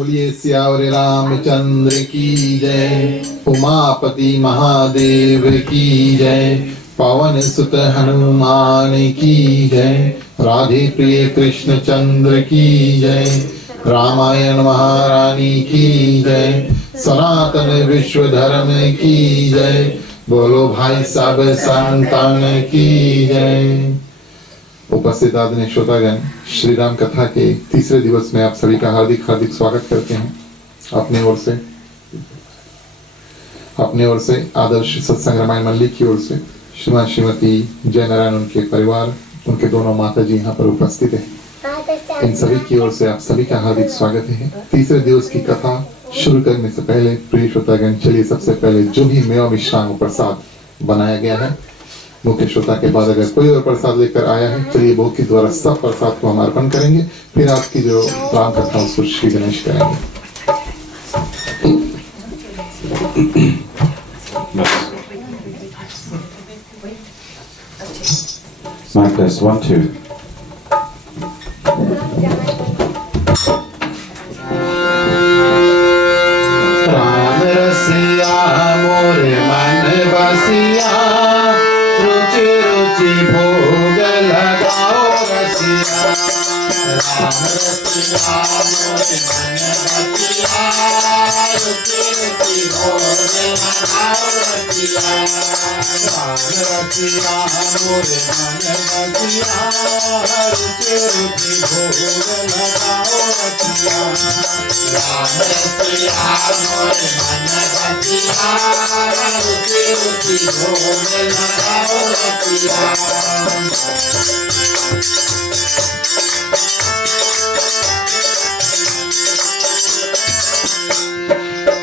बोलिए सियावर रामचंद्र की जय। उमापति महादेव की जय। पवन सुत हनुमान की जय। राधे प्रिय कृष्ण चंद्र की जय। रामायण महारानी की जय। सनातन विश्व धर्म की जय। बोलो भाई सब संतान की जय। उपस्थित आदरणीय श्रोतागण, श्री राम कथा के तीसरे दिवस में आप सभी का हार्दिक हार्दिक स्वागत करते हैं। अपने ओर से आदर्श सत्संग रामायण मंडली की ओर से श्रीमान श्रीमती जय नारायण, उनके परिवार, उनके दोनों माता जी यहाँ पर उपस्थित हैं। इन सभी की ओर से आप सभी का हार्दिक स्वागत है। तीसरे दिवस की कथा शुरू करने से पहले प्रिय श्रोतागण, चलिए सबसे पहले जो भी मेवा मिष्ठान प्रसाद बनाया गया है, मुख्य श्रोता के बाद अगर कोई और प्रसाद लेकर आया है, चलिए भोग के द्वारा सब प्रसाद को हम अर्पण करेंगे। फिर आपकी जो राम कथा उसको श्री गणेश करेंगे। Mark this, 1, 2. राम रसिया मोरे मन बसिया, रुचि रुचि भोग लगाओ रसिया। राम रसिया मोरे मन बसिया, रुचि रुचि भोग लगाओ रसिया। राम रसिया मोरे मन बसिया, रुचि रुचि भोग लगाओ रसिया। राम रसिया मोरे मन बसिया, रुचि रुचि भोग लगाओ रसिया।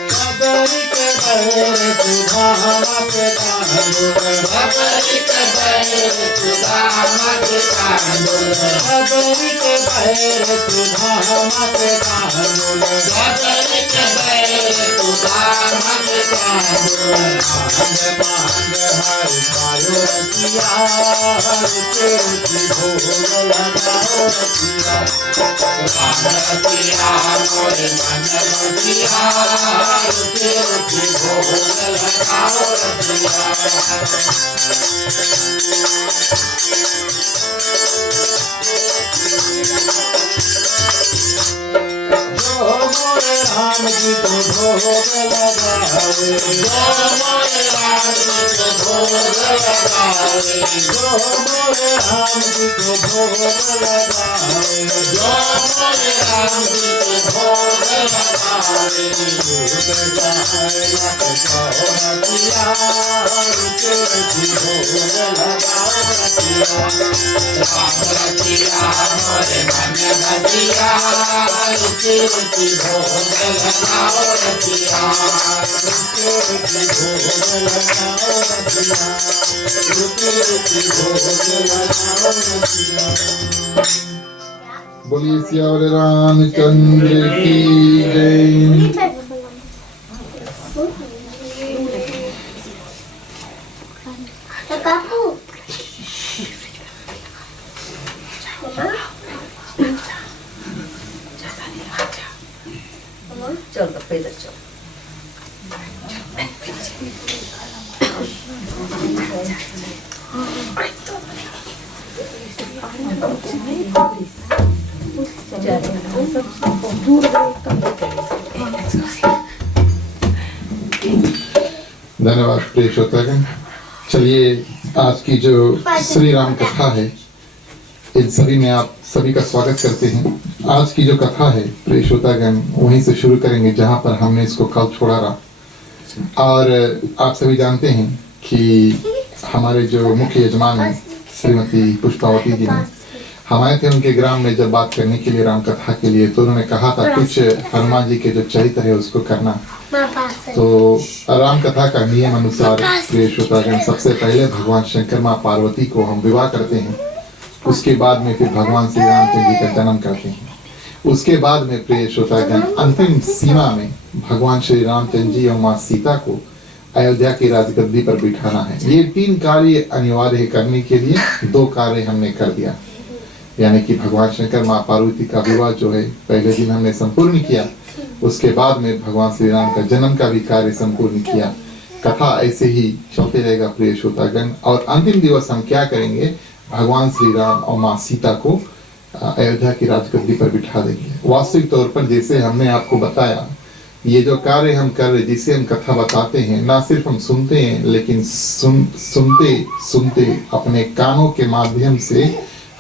खबरी के बैर सुधामत तांडुल, खबरी के बैर सुधामत तांडुल, खबरी के बैर सुधामत तांडुल, खबरी के बैर सुधामत तांडुल। बांध बांध हर पायो रसिया, रुचि रुचि भोग लगाओ रसिया। राम रसिया मोरे मन बसिया, रुचि रुचि भोग लगाओ रसिया। जो मोरे राम जी को भोग लगावे, जो मोरे राम जी को भोग लगावे, जो मोरे राम जी को भोग लगावे, जो मोरे राम जी को भोग लगावे। दूध जाए लख कहो रसिया, रुचि रुचि भोग लगाओ रसिया। राम रसिया मोरे मन बसिया, रुचि रुचि भोग लगाओ रसिया। रुचि रुचि भोग लगाओ रसिया, रुचि रुचि भोग लगाओ रसिया। बोलिए सियावर रामचंद्र की जय। चलो पैदल चलो। धन्यवाद प्रिय श्रोतागण। चलिए आज की जो श्री राम कथा है, इन सभी में आप सभी का स्वागत करते हैं। आज की जो कथा है प्रिय श्रोतागण, वहीं से शुरू करेंगे जहां पर हमने इसको कल छोड़ा रहा। और आप सभी जानते हैं कि हमारे जो मुख्य यजमान हैं श्रीमती पुष्पावती जी ने, हम आए थे उनके ग्राम में जब बात करने के लिए राम कथा के लिए, तो उन्होंने कहा था कुछ हनुमान जी के जो चरित्र है उसको करना। तो राम कथा का नियम अनुसार प्रिय श्रोतागण, सबसे पहले भगवान शंकर माँ पार्वती को हम विवाह करते हैं, उसके बाद में फिर भगवान श्री रामचंद्र जी का जन्म करते हैं। उसके बाद में प्रिय श्रोतागण, अंतिम सीमा में भगवान श्री रामचंद्र जी और माँ सीता को अयोध्या की राजगद्दी पर बिठाना है। ये 3 कार्य अनिवार्य करने के लिए 2 कार्य हमने कर दिया, यानी कि भगवान शंकर माँ पार्वती का विवाह जो है पहले दिन हमने संपूर्ण किया, उसके बाद में भगवान श्री राम का जन्म का भी कार्य संपूर्ण किया। कथा ऐसे ही चलते रहेगा प्रिय श्रोतागण। और अंतिम दिवस हम क्या करेंगे, भगवान श्री राम और माँ सीता को अयोध्या की राजगद्दी पर बिठा देंगे। वास्तविक तौर पर जैसे हमने आपको बताया, ये जो कार्य हम कर रहे, जिसे हम कथा बताते हैं, ना सिर्फ हम सुनते हैं, लेकिन सुनते सुनते अपने कानों के माध्यम से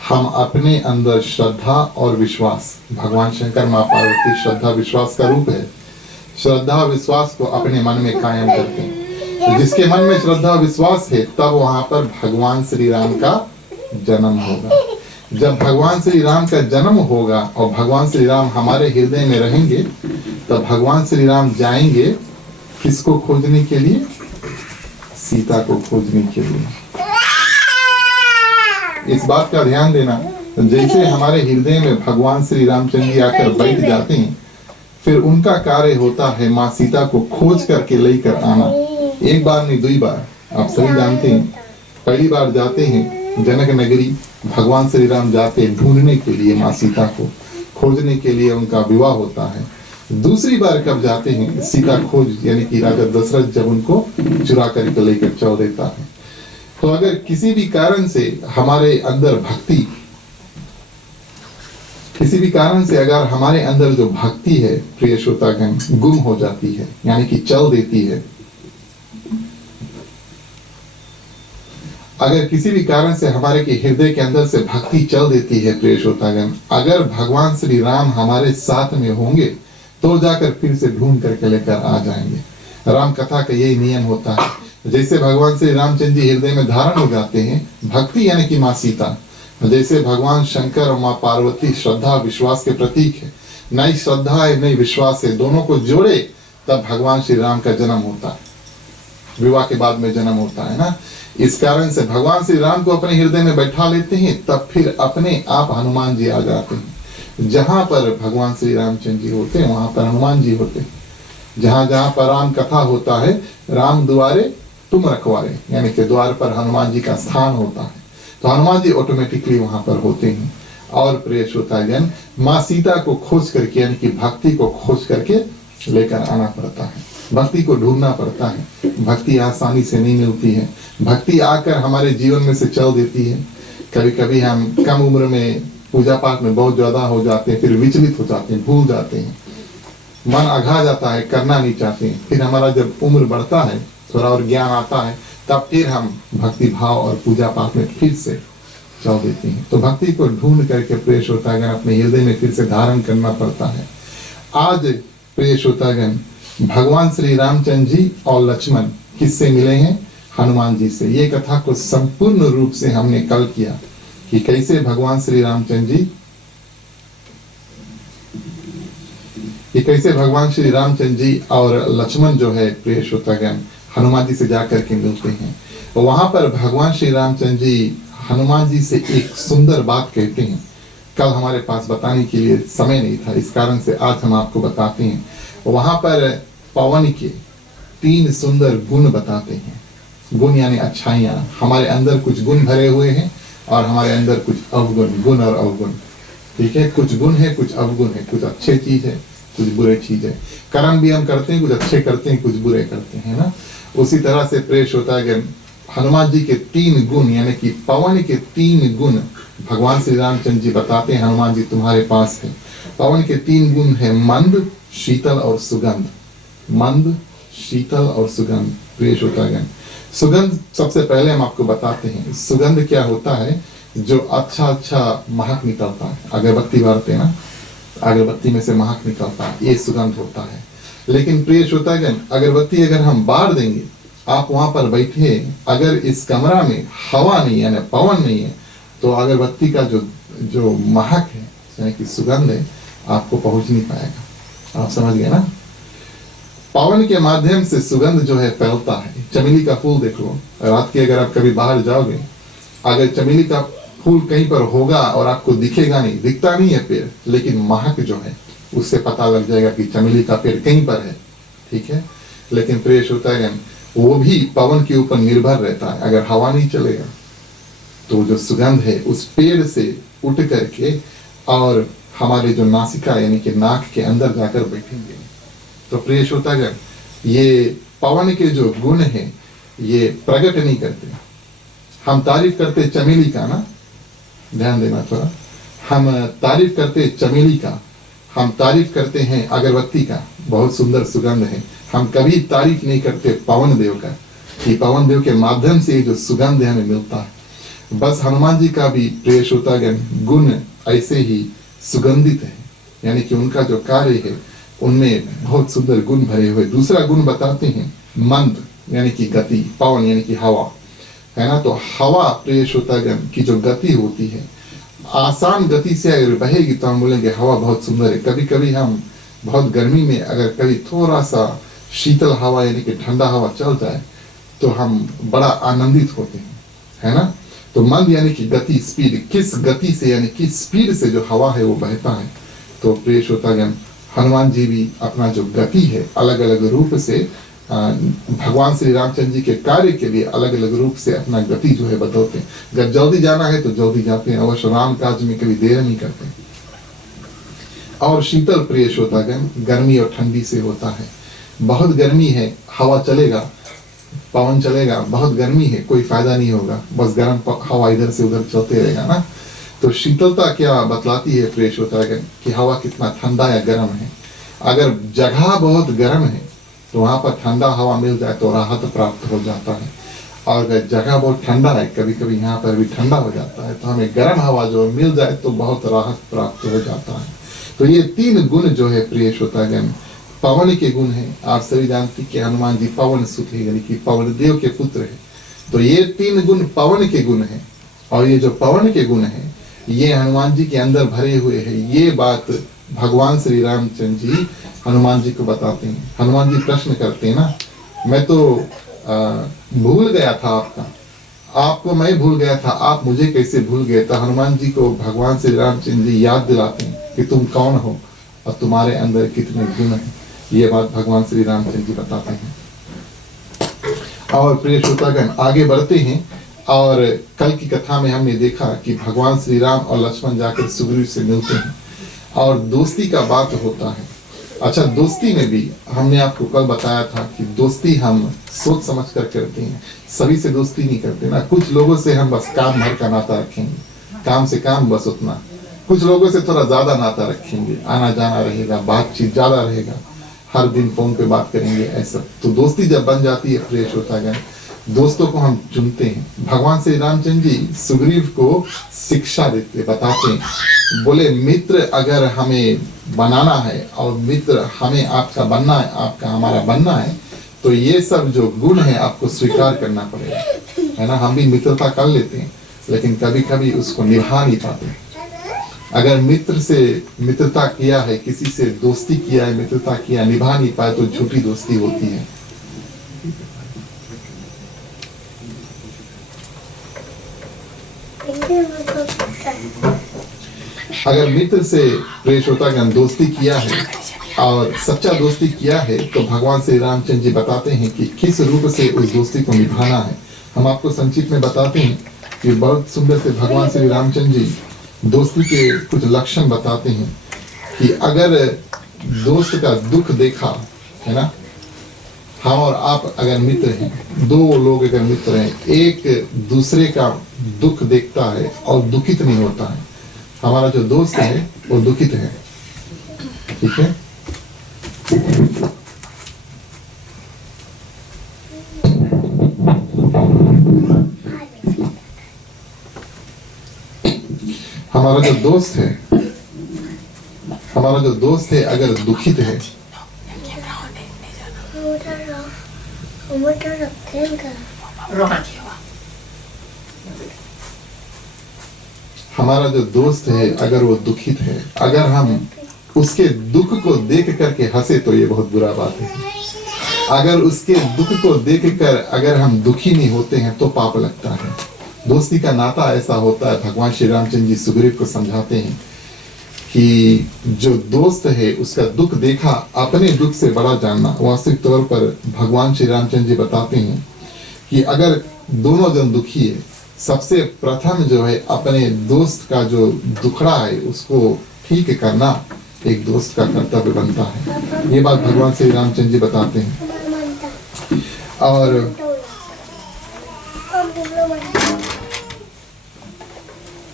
हम अपने अंदर श्रद्धा और विश्वास, भगवान शंकर माँ पार्वती श्रद्धा विश्वास का रूप है, श्रद्धा विश्वास को अपने मन में कायम करते हैं। तो जिसके मन में श्रद्धा विश्वास है, तब वहां पर भगवान श्री राम का जन्म होगा। जब भगवान श्री राम का जन्म होगा और भगवान श्री राम हमारे हृदय में रहेंगे, तब भगवान श्री राम जाएंगे किसको खोजने के लिए, सीता को खोजने के लिए। इस बात का ध्यान देना, जैसे हमारे हृदय में भगवान श्री रामचंद्र जी आकर बैठ जाते हैं, फिर उनका कार्य होता है माँ सीता को खोज करके लेकर आना। एक बार नहीं, 2 बार। आप सभी जानते हैं, पहली बार जाते हैं जनक नगरी, भगवान श्री राम जाते हैं ढूंढने के लिए, माँ सीता को खोजने के लिए, उनका विवाह होता है। दूसरी बार कब जाते हैं, सीता खोज, यानी कि राजा दशरथ जब उनको चुरा करके लेकर चल देता है। तो अगर किसी भी कारण से हमारे अंदर भक्ति, किसी भी कारण से अगर हमारे अंदर जो भक्ति है प्रिय श्रोतागण गुम हो जाती है, यानी कि चल देती है, अगर किसी भी कारण से हमारे के हृदय के अंदर से भक्ति चल देती है प्रिय श्रोतागण, अगर भगवान श्री राम हमारे साथ में होंगे तो जाकर फिर से ढूंढ करके लेकर आ जाएंगे। राम कथा का यही नियम होता है। जैसे भगवान श्री रामचंद्र जी हृदय में धारण हो जाते हैं, भक्ति यानी कि माँ सीता, जैसे भगवान शंकर और माँ पार्वती श्रद्धा विश्वास के प्रतीक है। नई श्रद्धा है, नई विश्वास है, दोनों को जोड़े तब भगवान श्री राम का जन्म होता है, विवाह के बाद में जन्म होता है ना। इस कारण से भगवान श्री राम को अपने हृदय में बैठा लेते हैं, तब फिर अपने आप हनुमान जी आ जाते हैं। जहां पर भगवान श्री रामचंद्र जी होते हैं वहां पर हनुमान जी होते हैं। जहां जहां पर राम कथा होता है, राम द्वारे तुम रखवारे, यानी कि द्वार पर हनुमान जी का स्थान होता है, तो हनुमान जी ऑटोमेटिकली वहां पर होते हैं। और प्रिय श्रोतागण, माँ सीता को खोज करके, यानी कि भक्ति को खोज करके लेकर आना पड़ता है, भक्ति को ढूंढना पड़ता है। भक्ति आसानी से नहीं मिलती है, भक्ति आकर हमारे जीवन में से चल देती है। कभी कभी हम कम उम्र में पूजा पाठ में बहुत ज्यादा हो जाते हैं, फिर विचलित हो जाते हैं, भूल जाते हैं, मन अघा जाता है, करना नहीं चाहते। फिर हमारा जब उम्र बढ़ता है, थोड़ा और ज्ञान आता है, तब फिर हम भक्ति भाव और पूजा पाठ में फिर से चल देते हैं। तो भक्ति को ढूंढ करके प्रिय श्रोतागण अपने हृदय में फिर से धारण करना पड़ता है। आज प्रिय श्रोतागण, भगवान श्री रामचंद्र जी और लक्ष्मण किससे मिले हैं? हनुमान जी से। ये कथा को संपूर्ण रूप से हमने कल किया कि कैसे भगवान श्री रामचंद्र जी, कि कैसे भगवान श्री रामचंद्र जी और लक्ष्मण जो है प्रिय श्रोतागण हनुमान जी से जाकर के मिलते हैं। वहां पर भगवान श्री रामचंद्र जी हनुमान जी से एक सुंदर बात कहते हैं। कल हमारे पास बताने के लिए समय नहीं था, इस कारण से आज हम आपको बताते हैं। वहां पर पवन के 3 सुंदर गुण बताते हैं। गुण यानी अच्छाइयां, हमारे अंदर कुछ गुण भरे हुए हैं और हमारे अंदर कुछ अवगुण, गुण और अवगुण, ठीक है। कुछ गुण है, कुछ अवगुण है, कुछ अच्छे चीज है, कुछ बुरे चीज है। कर्म भी हम करते हैं, कुछ अच्छे करते हैं, कुछ बुरे करते हैं ना। उसी तरह से प्रिय श्रोतागण, हनुमान जी के 3 गुण यानी कि पवन के 3 गुण भगवान श्री रामचंद्र जी बताते हैं हनुमान जी तुम्हारे पास है। पवन के 3 गुण है मंद, शीतल और सुगंध। मंद, शीतल और सुगंध। प्रिय श्रोतागण, सुगंध सबसे पहले हम आपको बताते हैं। सुगंध क्या होता है? जो अच्छा महक निकलता है। अगरबत्ती बारते हैं ना, अगरबत्ती में से महक निकलता है, ये सुगंध होता है। लेकिन प्रिय श्रोतागण, अगरबत्ती अगर हम बार देंगे, आप वहां पर बैठे, अगर इस कमरा में हवा नहीं है यानी पवन नहीं है, तो अगरबत्ती का जो महक है यानी कि सुगंध है, आपको पहुंच नहीं पाएगा। आप समझ गए ना। पवन के माध्यम से सुगंध जो है फैलता है। चमेली का फूल देख लो, रात के अगर आप कभी बाहर जाओगे, अगर चमेली का फूल कहीं पर होगा और आपको दिखेगा नहीं, दिखता नहीं है पेड़, लेकिन महक जो है उससे पता लग जाएगा कि चमेली का पेड़ कहीं पर है, ठीक है। लेकिन प्रिय श्रोतागण, वो भी पवन के ऊपर निर्भर रहता है। अगर हवा नहीं चलेगा तो जो सुगंध है उस पेड़ से उठ करके और हमारे जो नासिका यानी कि नाक के अंदर जाकर बैठेंगे। तो प्रिय श्रोतागण, ये पवन के जो गुण हैं ये प्रकट नहीं करते। हम तारीफ करते चमेली का ना, ध्यान देना थोड़ा, हम तारीफ करते चमेली का, हम तारीफ करते हैं अगरबत्ती का, बहुत सुंदर सुगंध है। हम कभी तारीफ नहीं करते पवन देव का, कि पवन देव के माध्यम से जो सुगंध हमें मिलता है। बस हनुमान जी का भी प्रिय श्रोतागण गुण ऐसे ही सुगंधित है, यानी कि उनका जो कार्य है उनमें बहुत सुंदर गुण भरे हुए। दूसरा गुण बताते हैं मंद, यानी कि गति, पवन यानी कि हवा है ना। तो हवा प्रिय श्रोतागण की जो गति होती है, आसान गति से अगर बहेगी तो हम बोलेंगे हवा बहुत सुंदर है। कभी कभी हम बहुत गर्मी में अगर कभी थोड़ा सा शीतल हवा यानी कि ठंडा हवा चल जाए तो हम बड़ा आनंदित होते हैं, है ना। तो मंद यानी कि गति, स्पीड, किस गति से यानी किस स्पीड से जो हवा है वो बहता है। तो प्रिय श्रोतागण, हनुमान जी भी अपना जो गति है अलग अलग रूप से भगवान श्री रामचंद्र जी के कार्य के लिए अलग अलग रूप से अपना गति जो है बदलते हैं। अगर जल्दी जाना है तो जल्दी जाते हैं, अवश्य राम काज में कभी देर नहीं करते। और शीतल प्रिय श्रोतागण गर्मी और ठंडी से होता है। बहुत गर्मी है, हवा चलेगा, पवन चलेगा, बहुत गर्मी है, कोई फायदा नहीं होगा, बस गर्म हवा इधर से उधर चलते रहेगा ना। तो शीतलता क्या बतलाती है प्रिय श्रोतागण कि हवा कितना ठंडा या गर्म है। अगर जगह बहुत गर्म है तो वहां पर ठंडा हवा मिल जाए तो राहत प्राप्त हो जाता है, और अगर जगह बहुत ठंडा है, कभी कभी यहाँ पर भी ठंडा हो जाता है, तो हमें गर्म हवा जो मिल जाए तो बहुत राहत प्राप्त हो जाता है। तो ये तीन गुण जो है प्रिय श्रोतागण पवन के गुण है। आप सभी जानते कि हनुमान जी पवन सुत है, यानी कि पवन देव के पुत्र है। तो ये तीन गुण पवन के गुण है, और ये जो पवन के गुण है ये हनुमान जी के अंदर भरे हुए है। ये बात भगवान श्री रामचंद्र जी हनुमान जी को बताते हैं। हनुमान जी प्रश्न करते हैं ना, मैं तो भूल गया था आपको मैं भूल गया था, आप मुझे कैसे भूल गए। तो हनुमान जी को भगवान श्री रामचंद्र जी याद दिलाते हैं कि तुम कौन हो और तुम्हारे अंदर कितने गुण हैं। ये बात भगवान श्री रामचंद्र जी बताते हैं। और प्रिय श्रोतागण आगे बढ़ते हैं, और कल की कथा में हमने देखा कि भगवान श्री राम और लक्ष्मण जाकर सुग्रीव से मिलते हैं और दोस्ती का बात होता है। अच्छा, दोस्ती में भी हमने आपको कल बताया था कि दोस्ती हम सोच समझ कर करते हैं, सभी से दोस्ती नहीं करते ना। कुछ लोगों से हम बस काम भर का नाता रखेंगे, काम से काम बस उतना। कुछ लोगों से थोड़ा ज्यादा नाता रखेंगे, आना जाना रहेगा, बातचीत ज्यादा रहेगा, हर दिन फोन पे बात करेंगे, ऐसा। तो दोस्ती जब बन जाती है प्रिय श्रोतागण, दोस्तों को हम चुनते हैं। भगवान श्री रामचंद्र जी सुग्रीव को शिक्षा देते, बताते हैं, बोले मित्र अगर हमें बनाना है और मित्र हमें आपका बनना है, आपका हमारा बनना है, तो ये सब जो गुण है आपको स्वीकार करना पड़ेगा, है ना। हम भी मित्रता कर लेते हैं लेकिन कभी कभी उसको निभा नहीं पाते। अगर मित्र से मित्रता किया है, किसी से दोस्ती किया है, मित्रता किया, निभा नहीं पाए तो झूठी दोस्ती होती है। अगर मित्र से प्रिय श्रोतागण दोस्ती किया है और सच्चा दोस्ती किया है तो भगवान श्री रामचंद्र जी बताते हैं कि किस रूप से उस दोस्ती को निभाना है। हम आपको संक्षिप्त में बताते हैं कि बहुत सुंदर से भगवान श्री रामचंद्र जी दोस्ती के कुछ लक्षण बताते हैं कि अगर दोस्त का दुख देखा, है ना, हम और आप अगर मित्र हैं, दो लोग अगर मित्र हैं, एक दूसरे का दुख देखता है और दुखित नहीं होता है, हमारा जो दोस्त है वो दुखित है, ठीक है। हमारा जो दोस्त है अगर दुखित है, हमारा जो दोस्त है अगर वो दुखित है, अगर हम उसके दुख को देख करके हंसे तो ये बहुत बुरा बात है। अगर उसके दुख को देख कर अगर हम दुखी नहीं होते हैं तो पाप लगता है। दोस्ती का नाता ऐसा होता है। भगवान श्री रामचंद्र जी सुग्रीव को समझाते हैं कि जो दोस्त है उसका दुख देखा, अपने दुख से बड़ा जानना। वास्तविक तौर पर भगवान श्री रामचंद्र जी बताते हैं कि अगर दोनों जन दुखी है, सबसे प्रथम जो है अपने दोस्त का जो दुखड़ा है उसको ठीक करना एक दोस्त का कर्तव्य बनता है। ये बात भगवान श्री रामचंद्र जी बताते हैं। और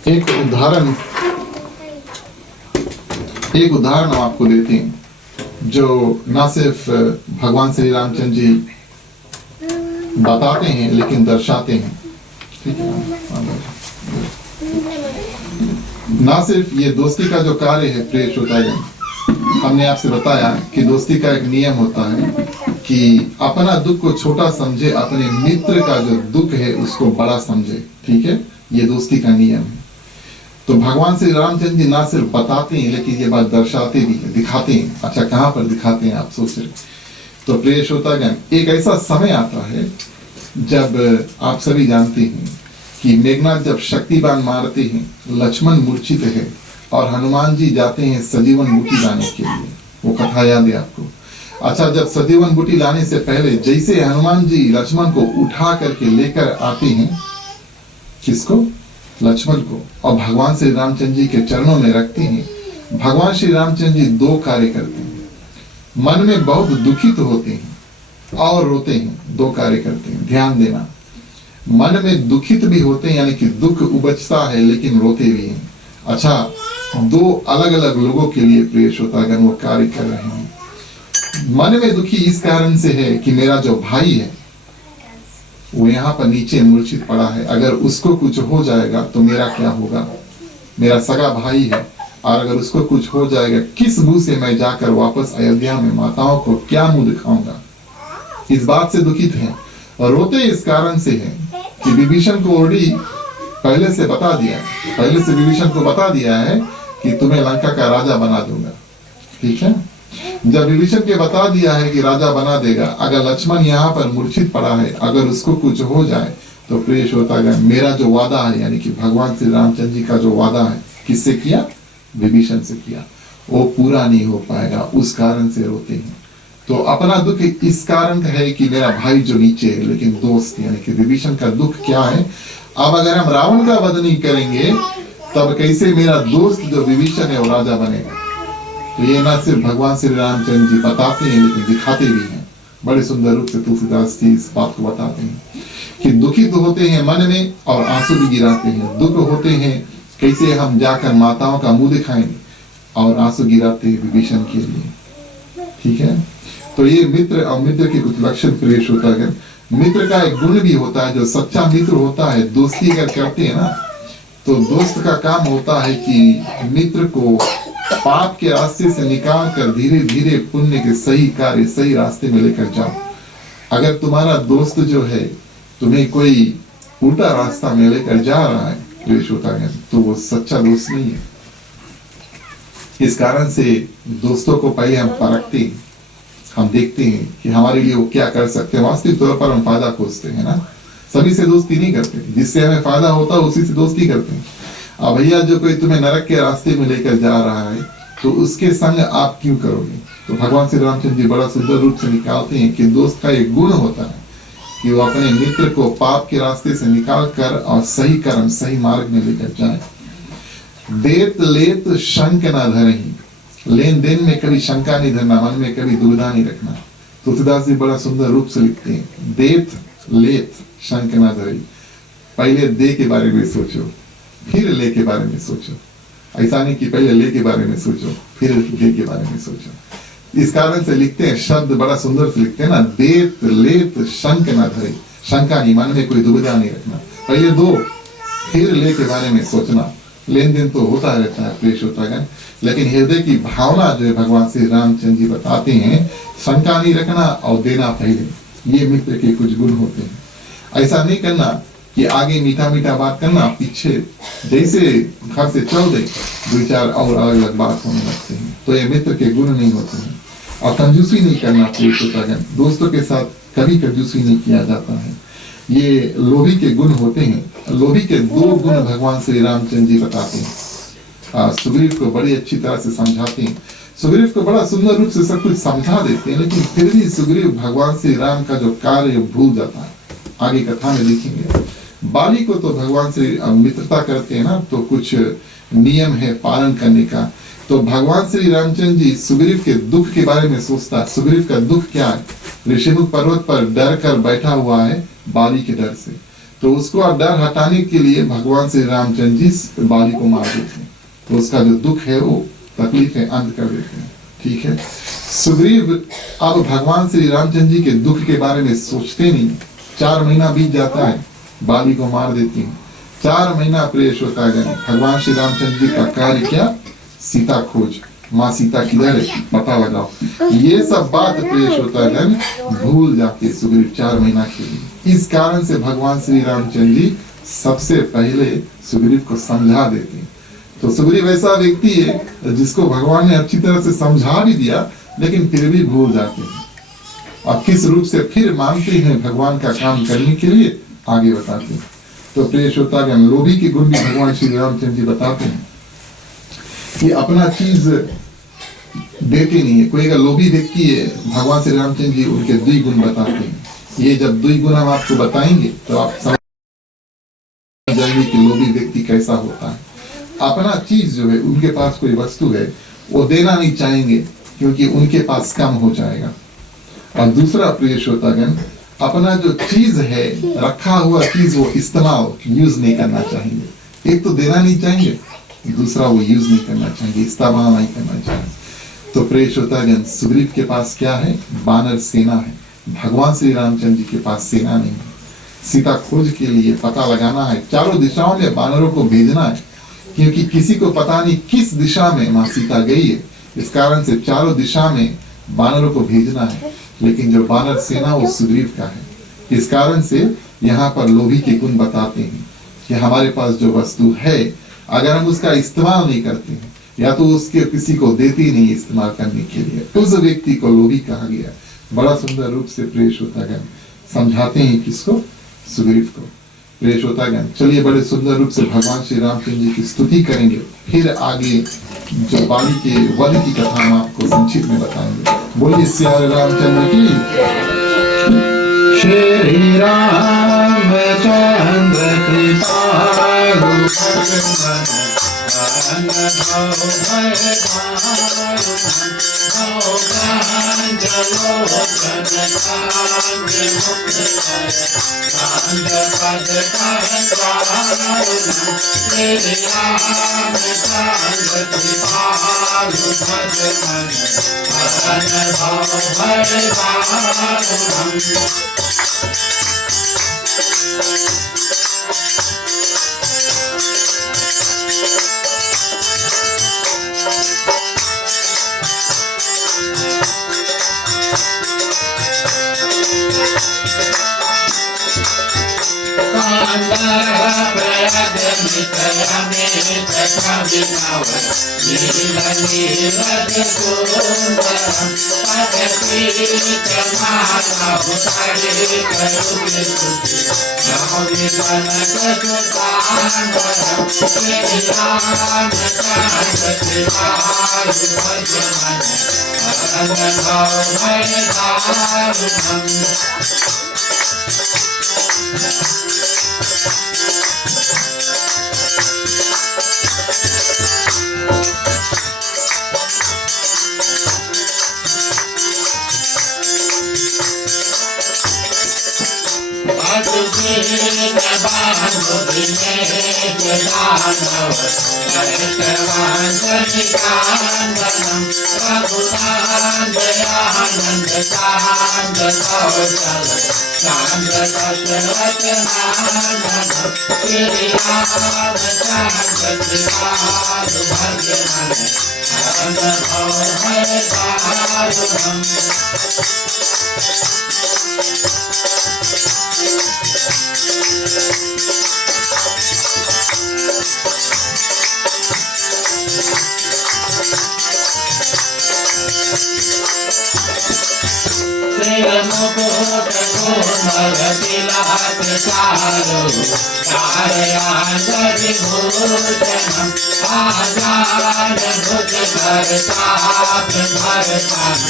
एक उदाहरण हम आपको देते हैं जो ना सिर्फ भगवान श्री रामचंद्र जी बताते हैं लेकिन दर्शाते हैं। ठीक है, ना सिर्फ ये दोस्ती का जो कार्य है प्रिय श्रोतागण, हमने आपसे बताया कि दोस्ती का एक नियम होता है कि अपना दुख को छोटा समझे, अपने मित्र का जो दुख है उसको बड़ा समझे। ठीक है, ये दोस्ती का नियम है। तो भगवान श्री रामचंद्र जी ना सिर्फ बताते हैं लेकिन ये बात दर्शाते भी हैं, दिखाते हैं। अच्छा, कहाँ पर दिखाते हैं आप सोच रहे? तो प्रिय श्रोतागण, एक ऐसा समय आता है जब आप सभी जानते हैं कि मेघनाथ जब शक्तिबान मारते हैं, लक्ष्मण मूर्छित है और हनुमान जी जाते हैं सजीवन बूटी लाने के लिए। वो कथा याद है आपको? अच्छा, जब सजीवन बूटी लाने से पहले जैसे हनुमान जी लक्ष्मण को उठा करके लेकर आते हैं, किसको? लक्ष्मण को, और भगवान श्री रामचंद्र जी के चरणों में रखते हैं, भगवान श्री रामचंद्र जी दो कार्य करते हैं। मन में बहुत दुखित होते हैं और रोते हैं, दो कार्य करते हैं। ध्यान देना, मन में दुखित भी होते हैं यानी कि दुख उपजता है लेकिन रोते भी हैं। अच्छा, दो अलग अलग लोगों के लिए प्रिय श्रोतागण वो कार्य कर रहे हैं। मन में दुखी इस कारण से है कि मेरा जो भाई है वो यहाँ पर नीचे मूर्छित पड़ा है, अगर उसको कुछ हो जाएगा तो मेरा क्या होगा? मेरा सगा भाई है और अगर उसको कुछ हो जाएगा, किस मुंह से मैं जाकर वापस अयोध्या में माताओं को क्या मुंह दिखाऊंगा? इस बात से दुखित है और रोते इस कारण से है कि विभीषण को ऑलरेडी पहले से विभीषण को बता दिया है कि तुम्हें लंका का राजा बना दूंगा। ठीक है, जब विभीषण के बता दिया है कि राजा बना देगा, अगर लक्ष्मण यहाँ पर मूर्छित पड़ा है, अगर उसको कुछ हो जाए तो प्रिय श्रोतागण, मेरा जो वादा है यानी कि भगवान श्री रामचंद्र जी का जो वादा है, किससे किया? विभीषण से किया, वो पूरा नहीं हो पाएगा, उस कारण से रोते हैं। तो अपना दुख इस कारण का है कि मेरा भाई जो नीचे है, लेकिन दोस्त यानी कि विभीषण का दुख क्या है? अब अगर हम रावण का वध नहीं करेंगे तब कैसे मेरा दोस्त जो विभीषण है वो राजा बनेगा? तो ये ना सिर्फ भगवान श्री रामचंद्र जी बताते हैं लेकिन दिखाते भी हैं। बड़े सुंदर रूप से तुलसीदास जी इस बात को बताते हैं कि दुखित तो होते हैं मन में और आंसू भी गिराते हैं। दुख होते हैं कैसे हम जाकर माताओं का मुंह दिखाएंगे, और आंसू गिराते हैं विभीषण के लिए। ठीक है, तो ये मित्र और मित्र के कुछ लक्षण प्रिय श्रोतागण। मित्र का एक गुण भी होता है, जो सच्चा मित्र होता है, दोस्ती अगर करते हैं ना, तो दोस्त का काम होता है कि मित्र को पाप के रास्ते से निकाल कर धीरे धीरे पुण्य के सही कार्य, सही रास्ते में लेकर जाओ। अगर तुम्हारा दोस्त जो है तुम्हें कोई उल्टा रास्ता में लेकर जा रहा है प्रिय श्रोतागण, तो वो सच्चा दोस्त नहीं है। इस कारण से दोस्तों को पहले हम परखते हैं, हम देखते हैं कि हमारे लिए वो क्या कर सकते हैं। वास्तविक तौर पर हम फायदा खोजते हैं ना, सभी से दोस्ती नहीं करते, जिससे हमें फायदा होता है उसी से दोस्ती करते हैं। अब भैया जो कोई तुम्हें नरक के रास्ते में लेकर जा रहा है तो उसके संग आप क्यों करोगे? तो भगवान श्री रामचंद्र जी बड़ा सुंदर रूप से निकालते हैं कि दोस्त का एक गुण होता है कि वो अपने मित्र को पाप के रास्ते से निकाल कर और सही कर्म, सही मार्ग में लेकर जाए। देत लेत शंक न धरहि, लेन देन में कभी शंका नहीं धरना, मन में कभी दुविधा नहीं रखना। तुलसीदास जी बड़ा सुंदर रूप से लिखते हैं, देत लेत शंक न धरहि। पहले दे के बारे में सोचो, फिर ले के बारे में सोचो। ऐसा नहीं कि पहले ले के बारे में सोचो फिर दे के बारे में सोचो। इस कारण से लिखते हैं, शब्द बड़ा सुंदर से लिखते हैं ना, देत लेत शंक न धरहि। शंका नहीं, मन में कोई दुविधा नहीं रखना, पहले दो फिर ले के बारे में सोचना। लेन देन तो होता रहता है प्रिय श्रोतागण, लेकिन हृदय की भावना जो है भगवान श्री रामचंद्र जी बताते हैं, शंका नहीं रखना और देना पहले। ये मित्र के कुछ गुण होते हैं। ऐसा नहीं करना कि आगे मीठा मीठा बात करना, पीछे जैसे घर से चल दे दो चार और अलग अलग बात होने लगते हैं, तो ये मित्र के गुण नहीं होते हैं। और कंजूसी नहीं करना प्रिय श्रोतागण, दोस्तों के साथ कभी कंजूसी नहीं किया जाता है। ये लोभी के गुण होते हैं। लोभी के दो गुण भगवान श्री रामचंद्र जी बताते हैं। सुग्रीव को बड़ी अच्छी तरह से समझाते हैं, सुग्रीव को बड़ा सुंदर रूप से सब कुछ समझा देते हैं, लेकिन फिर भी सुग्रीव भगवान श्री राम का जो कार्य भूल जाता है। आगे कथा में देखेंगे। बाली को तो भगवान से मित्रता करते हैं ना, तो कुछ नियम है पालन करने का तो भगवान श्री रामचंद्र जी सुग्रीव के दुख के बारे में सोचता है। सुग्रीव का दुख क्या है? ऋषिमुख पर्वत पर डर कर बैठा हुआ है बाली के डर से। तो उसको डर हटाने के लिए भगवान श्री रामचंद्र जी बाली को मार देते हैं। तो उसका जो दुख है वो तकलीफ है अंत कर देते हैं। ठीक है, सुग्रीव अब भगवान श्री रामचंद्र जी के दुख के बारे में सोचते नहीं। 4 महीना बीत जाता है, बाली को मार देती हैं। 4 महीना प्रेष होता है। भगवान श्री रामचंद्र जी का कार्य क्या? सीता खोज, माँ सीता किधर है पता लगाओ। ये सब बात प्रेष होता है भूल जाते सुग्रीव 4 महीना के लिए। इस कारण से भगवान श्री रामचंद्र जी सबसे पहले सुग्रीव को समझा देते हैं। तो सुग्रीव ऐसा व्यक्ति है जिसको भगवान ने अच्छी तरह से समझा भी दिया, लेकिन फिर भी भूल जाते हैं। और किस रूप से फिर मानते हैं भगवान का काम करने के लिए आगे बताते हैं। तो प्रेष होता है लोभी के गुण भी भगवान श्री रामचंद्र जी बताते हैं कि अपना चीज देते नहीं है। कोई अगर लोभी व्यक्ति है, भगवान श्री रामचंद्र जी उनके 2 गुण बताते हैं। ये जब 2 गुण हम आपको बताएंगे तो आप समझ जाएंगे कि लोभी व्यक्ति कैसा होता है। अपना चीज जो है, उनके पास कोई वस्तु है वो देना नहीं चाहेंगे क्योंकि उनके पास कम हो जाएगा। और दूसरा प्रेष होता है अपना जो चीज है, रखा हुआ चीज वो इस्तेमाल यूज नहीं करना चाहेंगे। एक तो देना नहीं चाहेंगे, दूसरा वो यूज नहीं करना चाहेंगे, इस्तेमाल नहीं करना चाहेंगे। तो प्रेष होता है सुग्रीव के पास क्या है? बानर सेना है। भगवान श्री रामचंद्र जी के पास सेना नहीं है। सीता खोज के लिए पता लगाना है, चारों दिशाओं में बानरों को भेजना है, क्योंकि किसी को पता नहीं किस दिशा में माँ सीता गई है। इस कारण से चारों दिशा में बानरों को भेजना है, लेकिन जो बानर सेना वो सुग्रीव का है। इस कारण से यहाँ पर लोभी के गुण बताते हैं कि हमारे पास जो वस्तु है, अगर हम उसका इस्तेमाल नहीं करते हैं या तो उसके किसी को देते नहीं इस्तेमाल करने के लिए, उस व्यक्ति को लोभी कहा गया। बड़ा सुंदर रूप से प्रेष होता है समझाते हैं किसको? सुग्रीव को प्रेष होता है। चलिए बड़े सुंदर रूप से भगवान श्री रामचंद्र जी की स्तुति करेंगे, फिर आगे जो बाली के वध की कथा हम आपको संक्षिप्त में बताएंगे। बोलिए सियावर रामचंद्र की। श्री रामचंद्र कृपालु कोमल तिलक चारु चारयांतर भूषणम आजान भुज करताप भरतम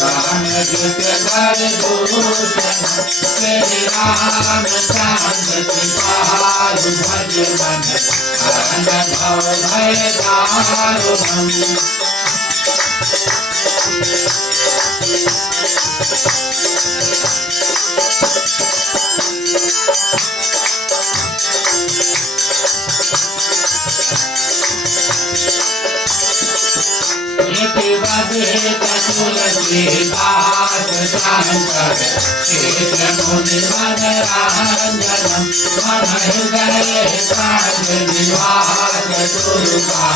गान जुट कर दूषणम श्री राम चंद्र कृपालु भज मन अनुभव भय दारुणम तुलसीदास शंकर क्षेत्र मुनि मन रंजनम मन हृदय प्राण निवास दुर्गा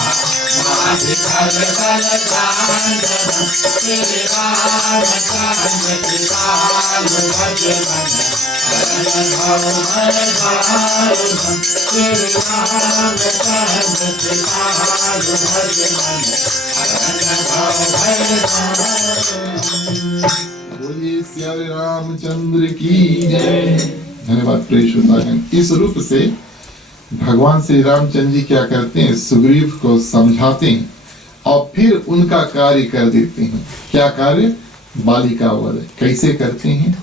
माधि खल बल कांचनम श्री राम चंद्र कृपालु भज मन अनुभव भय दारुणम श्री राम चंद्र कृपालु भज मन बोलिए श्री रामचंद्र की जय। धन्यवाद प्रिय श्रोतागण। इस रूप से भगवान श्री रामचंद्र जी क्या करते हैं, सुग्रीव को समझाते हैं और फिर उनका कार्य कर देते हैं। क्या कार्य? बाली का वध कैसे करते हैं?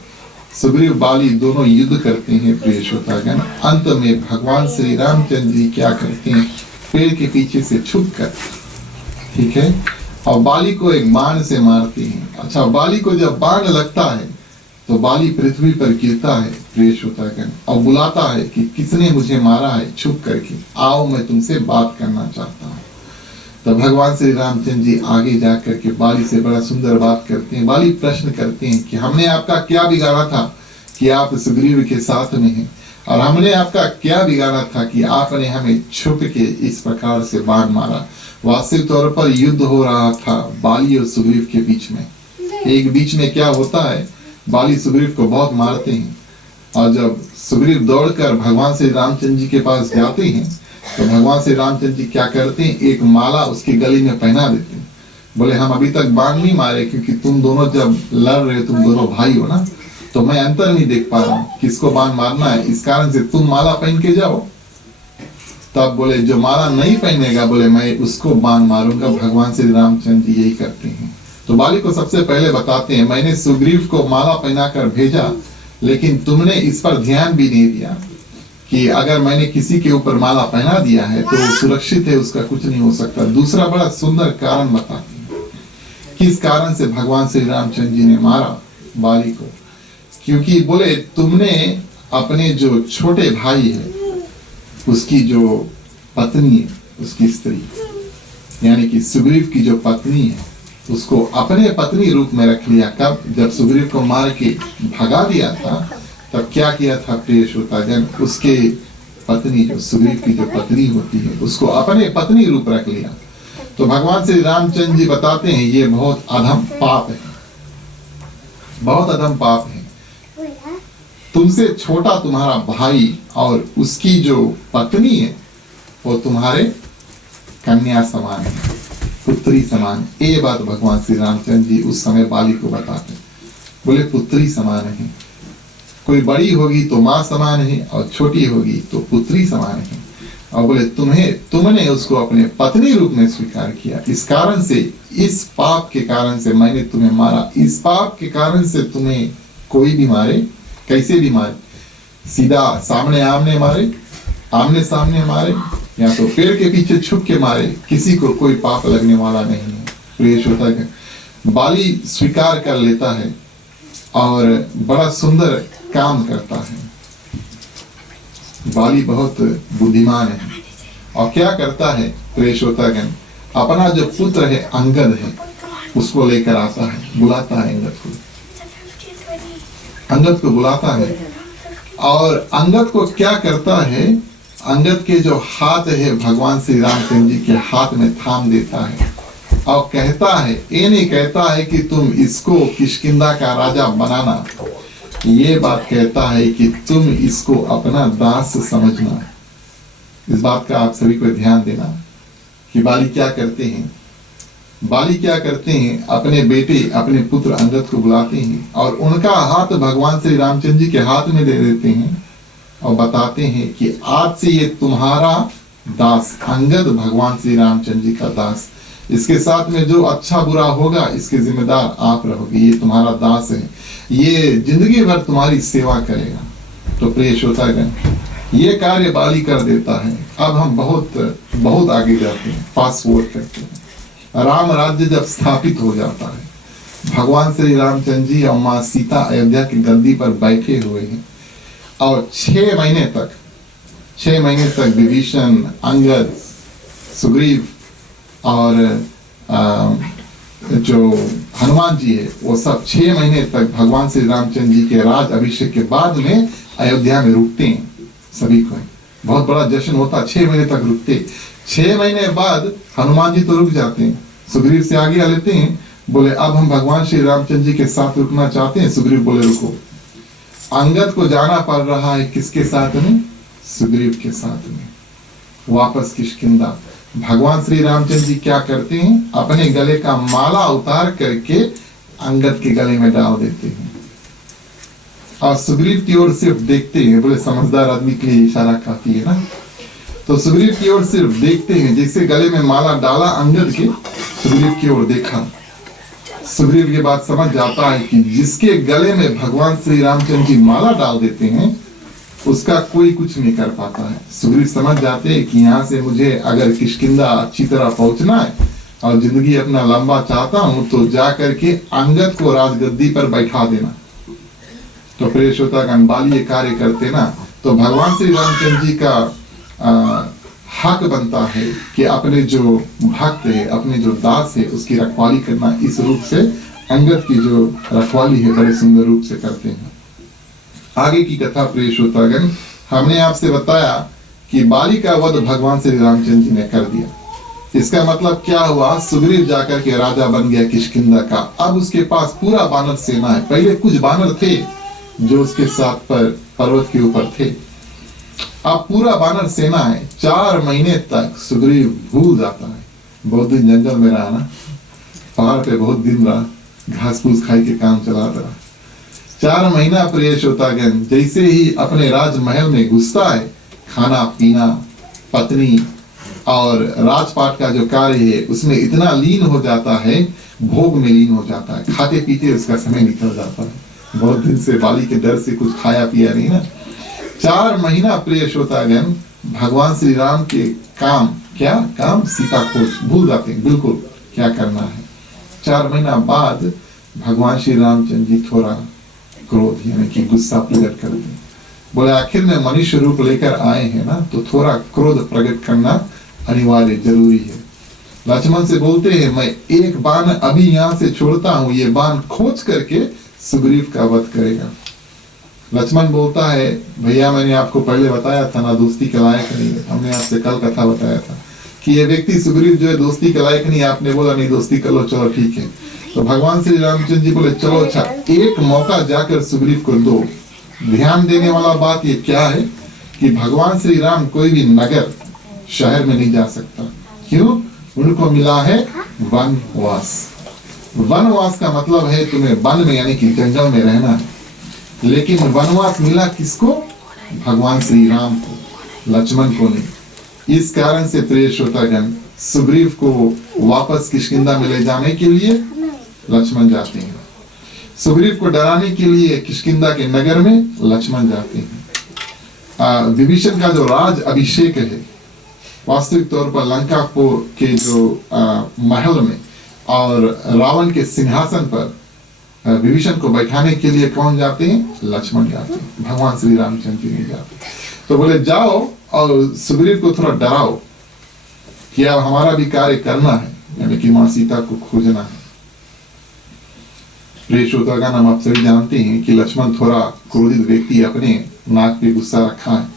सुग्रीव बाली दोनों युद्ध करते हैं प्रिय श्रोतागण। अंत में भगवान श्री रामचंद्र जी क्या करते हैं, पेड़ के पीछे से छुप कर, ठीक है, और बाली को एक बाण से मारते हैं। अच्छा, बाली को जब बाण लगता है तो बाली पृथ्वी पर गिरता है प्रिय श्रोतागण और बुलाता है कि किसने मुझे मारा है, छुप करके आओ, मैं तुमसे बात करना चाहता हूँ। तो भगवान श्री रामचंद्र जी आगे जाकर के बाली से बड़ा सुंदर बात करते हैं। बाली प्रश्न करते हैं कि हमने आपका क्या बिगाड़ा था कि आप सुग्रीव के साथ में हैं, और हमने आपका क्या बिगाड़ा था कि आपने हमें छुप के इस प्रकार से बाण मारा। वास्तविक तौर पर युद्ध हो रहा था बाली और सुग्रीव के बीच में। एक बीच में क्या होता है, बाली सुग्रीव को बहुत मारते हैं, और जब सुग्रीव दौड़कर भगवान श्री रामचंद्र जी के पास जाते हैं तो भगवान श्री रामचंद्र जी क्या करते हैं, एक माला उसकी गले में पहना देते हैं। बोले हम अभी तक बाण नहीं मारे क्योंकि तुम दोनों जब लड़ रहे, तुम दोनों भाई हो ना, तो मैं अंतर नहीं देख पा रहा हूँ किसको बाण मारना है, इस कारण से तुम माला पहन के जाओ। तब बोले जो माला नहीं पहनेगा, बोले मैं उसको बाण मारूंगा। भगवान श्री रामचंद्र जी यही करते हैं। तो बाली को सबसे पहले बताते हैं, मैंने सुग्रीव को माला पहनाकर भेजा, लेकिन तुमने इस पर ध्यान भी नहीं दिया कि अगर मैंने किसी के ऊपर माला पहना दिया है तो वो सुरक्षित है, उसका कुछ नहीं हो सकता। दूसरा बड़ा सुंदर कारण बताते हैं किस कारण से भगवान श्री रामचंद्र जी ने मारा बाली को। क्योंकि बोले तुमने अपने जो छोटे भाई है उसकी जो पत्नी है, उसकी स्त्री यानी कि सुग्रीव की जो पत्नी है, उसको अपने पत्नी रूप में रख लिया। कब? जब सुग्रीव को मार के भगा दिया था तब क्या किया था प्रिय श्रोतागण, उसके पत्नी जो सुग्रीव की जो पत्नी होती है उसको अपने पत्नी रूप रख लिया। तो भगवान श्री रामचंद्र जी बताते हैं ये बहुत अधम पाप है, बहुत अधम पाप है। तुमसे छोटा तुम्हारा भाई और उसकी जो पत्नी है वो तुम्हारे कन्या समान है, पुत्री समान। ये बात भगवान श्री रामचंद्र जी उस समय बाली को बताते, बोले पुत्री समान है, कोई बड़ी होगी तो माँ समान है और छोटी होगी तो पुत्री समान है। और बोले तुमने उसको अपने पत्नी रूप में स्वीकार किया, इस कारण से, इस पाप के कारण से मैंने तुम्हें मारा। इस पाप के कारण से तुम्हें कोई भी मारे, कैसे भी मारे, सीधा सामने आमने मारे, आमने सामने मारे, या तो पेड़ के पीछे छुप के मारे, किसी को कोई पाप लगने वाला नहीं है। प्रिय श्रोतागण, बाली स्वीकार कर लेता है और बड़ा सुंदर काम करता है। बाली बहुत बुद्धिमान है और क्या करता है प्रिय श्रोतागण, अपना जो पुत्र है अंगद है उसको लेकर आता है, बुलाता है अंगद को बुलाता है, और अंगद को क्या करता है, अंगद के जो हाथ है भगवान श्री रामचंद्र जी के हाथ में थाम देता है और कहता है, ये नहीं कहता है कि तुम इसको किष्किंधा का राजा बनाना, ये बात कहता है कि तुम इसको अपना दास समझना। इस बात का आप सभी को ध्यान देना कि बाली क्या करते हैं, बाली क्या करते हैं, अपने बेटे अपने पुत्र अंगद को बुलाते हैं और उनका हाथ भगवान श्री रामचंद्र जी के हाथ में दे देते हैं और बताते हैं कि आज से ये तुम्हारा दास अंगद भगवान श्री रामचंद्र जी का दास, इसके साथ में जो अच्छा बुरा होगा इसके जिम्मेदार आप रहोगे, ये तुम्हारा दास है, ये जिंदगी भर तुम्हारी सेवा करेगा। तो प्रिय श्रोतागण, ये कार्य बाली कर देता है। अब हम बहुत बहुत आगे जाते हैं, फास्ट फॉरवर्ड करते हैं। राम राज्य जब स्थापित हो जाता है, भगवान श्री रामचंद्र जी और माँ सीता अयोध्या की गद्दी पर बैठे हुए हैं और 6 महीने तक विभीषण, अंगद, सुग्रीव और जो हनुमान जी है वो सब 6 महीने तक भगवान श्री रामचंद्र जी के राज अभिषेक के बाद में अयोध्या में रुकते हैं। सभी को बहुत बड़ा जश्न होता, 6 महीने तक रुकते। 6 महीने बाद हनुमान जी तो रुक जाते हैं, सुग्रीव से आगे आ लेते हैं, बोले अब हम भगवान श्री रामचंद्र जी के साथ रुकना चाहते हैं। सुग्रीव बोले रुको। अंगद को जाना पड़ रहा है किसके साथ में? सुग्रीव के साथ में। वापस किष्किंधा। भगवान श्री रामचंद्र जी क्या करते हैं, अपने गले का माला उतार करके अंगद के गले में डाल देते हैं और सुग्रीव की ओर सिर्फ देखते हैं। बोले समझदार आदमी के लिए इशारा काफी है ना। तो सुग्रीव की ओर सिर्फ देखते हैं, जैसे गले में माला डाला अंगद के, सुग्रीव की ओर देखा। सुग्रीव ये बात समझ जाता है कि जिसके गले में भगवान श्री रामचंद्र जी माला डाल देते हैं उसका कोई कुछ नहीं कर पाता है। सुग्रीव समझ जाते हैं कि यहाँ से मुझे अगर किष्किंधा अच्छी तरह पहुंचना है और जिंदगी अपना लंबा चाहता हूं तो जा करके अंगद को राजगद्दी पर बैठा देना। तो प्रिय श्रोतागण, बाली ये कार्य करते ना तो भगवान श्री रामचंद्र जी का हक बनता है कि अपने जो भक्त है, अपने जो दास है, उसकी रखवाली करना। इस रूप से अंगद की जो रखवाली है बड़े सुंदर रूप से करते हैं। आगे की कथा प्रिय श्रोतागण, हमने आपसे बताया कि बाली का वध भगवान श्री रामचंद्र जी ने कर दिया। इसका मतलब क्या हुआ, सुग्रीव जाकर के राजा बन गया किष्किंधा का। अब उसके पास पूरा बानर सेना है। पहले कुछ बानर थे जो उसके साथ पर पर्वत के ऊपर थे, अब पूरा बानर सेना है। 4 महीने तक सुग्रीव भूल जाता है। बहुत दिन जंगल में रहा ना, पहाड़ पे बहुत दिन रहा, घास फूस खाई के काम चलाता रहा। 4 महीना प्रिय श्रोतागण, जैसे ही अपने राजमहल में घुसता है, खाना पीना, पत्नी और राजपाट का जो कार्य है उसमें इतना लीन हो जाता है, भोग में लीन हो जाता है। खाते पीते उसका समय निकल जाता है। बहुत दिन से बाली के डर से कुछ खाया पिया नहीं ना। 4 महीना प्रिय श्रोतागण भगवान श्री राम के काम, क्या काम, सीता खोज, भूल जाते हैं बिल्कुल क्या करना है। 4 महीना बाद भगवान श्री रामचंद्र जी थोड़ा क्रोध यानी कि गुस्सा प्रकट करते हैं। बोले आखिर में मनुष्य रूप लेकर आए हैं ना, तो थोड़ा क्रोध प्रकट करना अनिवार्य जरूरी है। लक्ष्मण से बोलते हैं मैं एक बाण अभी यहाँ से छोड़ता हूँ, ये बाण खोज करके सुग्रीव का वध करेगा। लक्ष्मण बोलता है भैया मैंने आपको पहले बताया था ना दोस्ती के लायक नहीं है। हमने आपसे कल कथा बताया था कि ये व्यक्ति सुग्रीव जो है दोस्ती के लायक नहीं। आपने बोला नहीं दोस्ती कर लो, चलो ठीक है। तो भगवान श्री रामचंद्र जी बोले चलो अच्छा एक मौका जाकर सुग्रीव को दो। ध्यान देने वाला बात ये क्या है कि भगवान श्री राम कोई भी नगर शहर में नहीं जा सकता। क्यों? उनको मिला है वनवास। वनवास का मतलब है तुम्हें वन में यानी कि जंगल में रहना है। लेकिन वनवास मिला किसको? भगवान श्री राम को, लक्ष्मण को नहीं। इस कारण से प्रिय श्रोतागण सुग्रीव को वापस किष्किंधा में ले जाने के लिए लक्ष्मण जाते हैं। सुग्रीव को डराने के लिए किष्किंधा के नगर में लक्ष्मण जाते हैं। विभीषण का जो राज अभिषेक है वास्तविक तौर पर लंका के जो महल में और रावण के सिंहासन पर विभीषण को बैठाने के लिए कौन जाते हैं? लक्ष्मण जाते हैं, भगवान श्री रामचंद्र जी नहीं जाते। तो बोले जाओ और सुग्रीव को थोड़ा डराओ कि अब हमारा भी कार्य करना है, यानी कि मां सीता को खोजना है। प्रिय श्रोतागण, हम आप सभी जानते हैं कि लक्ष्मण थोड़ा क्रोधित व्यक्ति, अपने नाक पे गुस्सा रखा है,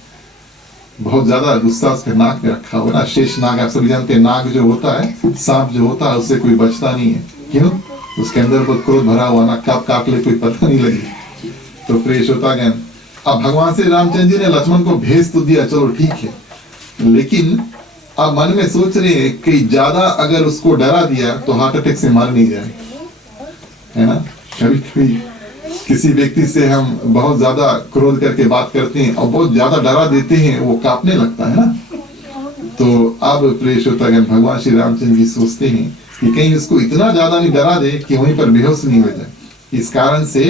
बहुत ज्यादा गुस्सा उसके नाक पे रखा हुआ ना। शेष नाग, आप सभी जानते हैं नाग जो होता है, सांप जो होता है, उससे कोई बचता नहीं है। क्यों? उसके अंदर बहुत क्रोध भरा हुआ ना, कब काट ले कोई पता नहीं लगे। तो प्रिय श्रोतागण, अब भगवान श्री रामचंद्र जी ने लक्ष्मण को भेज तो दिया, चलो ठीक है, लेकिन अब मन में सोच रहे हैं कि ज्यादा अगर उसको डरा दिया तो हार्ट अटैक से मर नहीं जाए, है ना। कभी कभी किसी व्यक्ति से हम बहुत ज्यादा क्रोध करके बात करते हैं और बहुत ज्यादा डरा देते हैं, वो कांपने लगता है ना। तो अब प्रिय श्रोतागण, भगवान श्री रामचंद्र जी सोचते हैं कि कहीं उसको इतना ज्यादा नहीं डरा दे कि वहीं पर बेहोश नहीं हो जाए। इस कारण से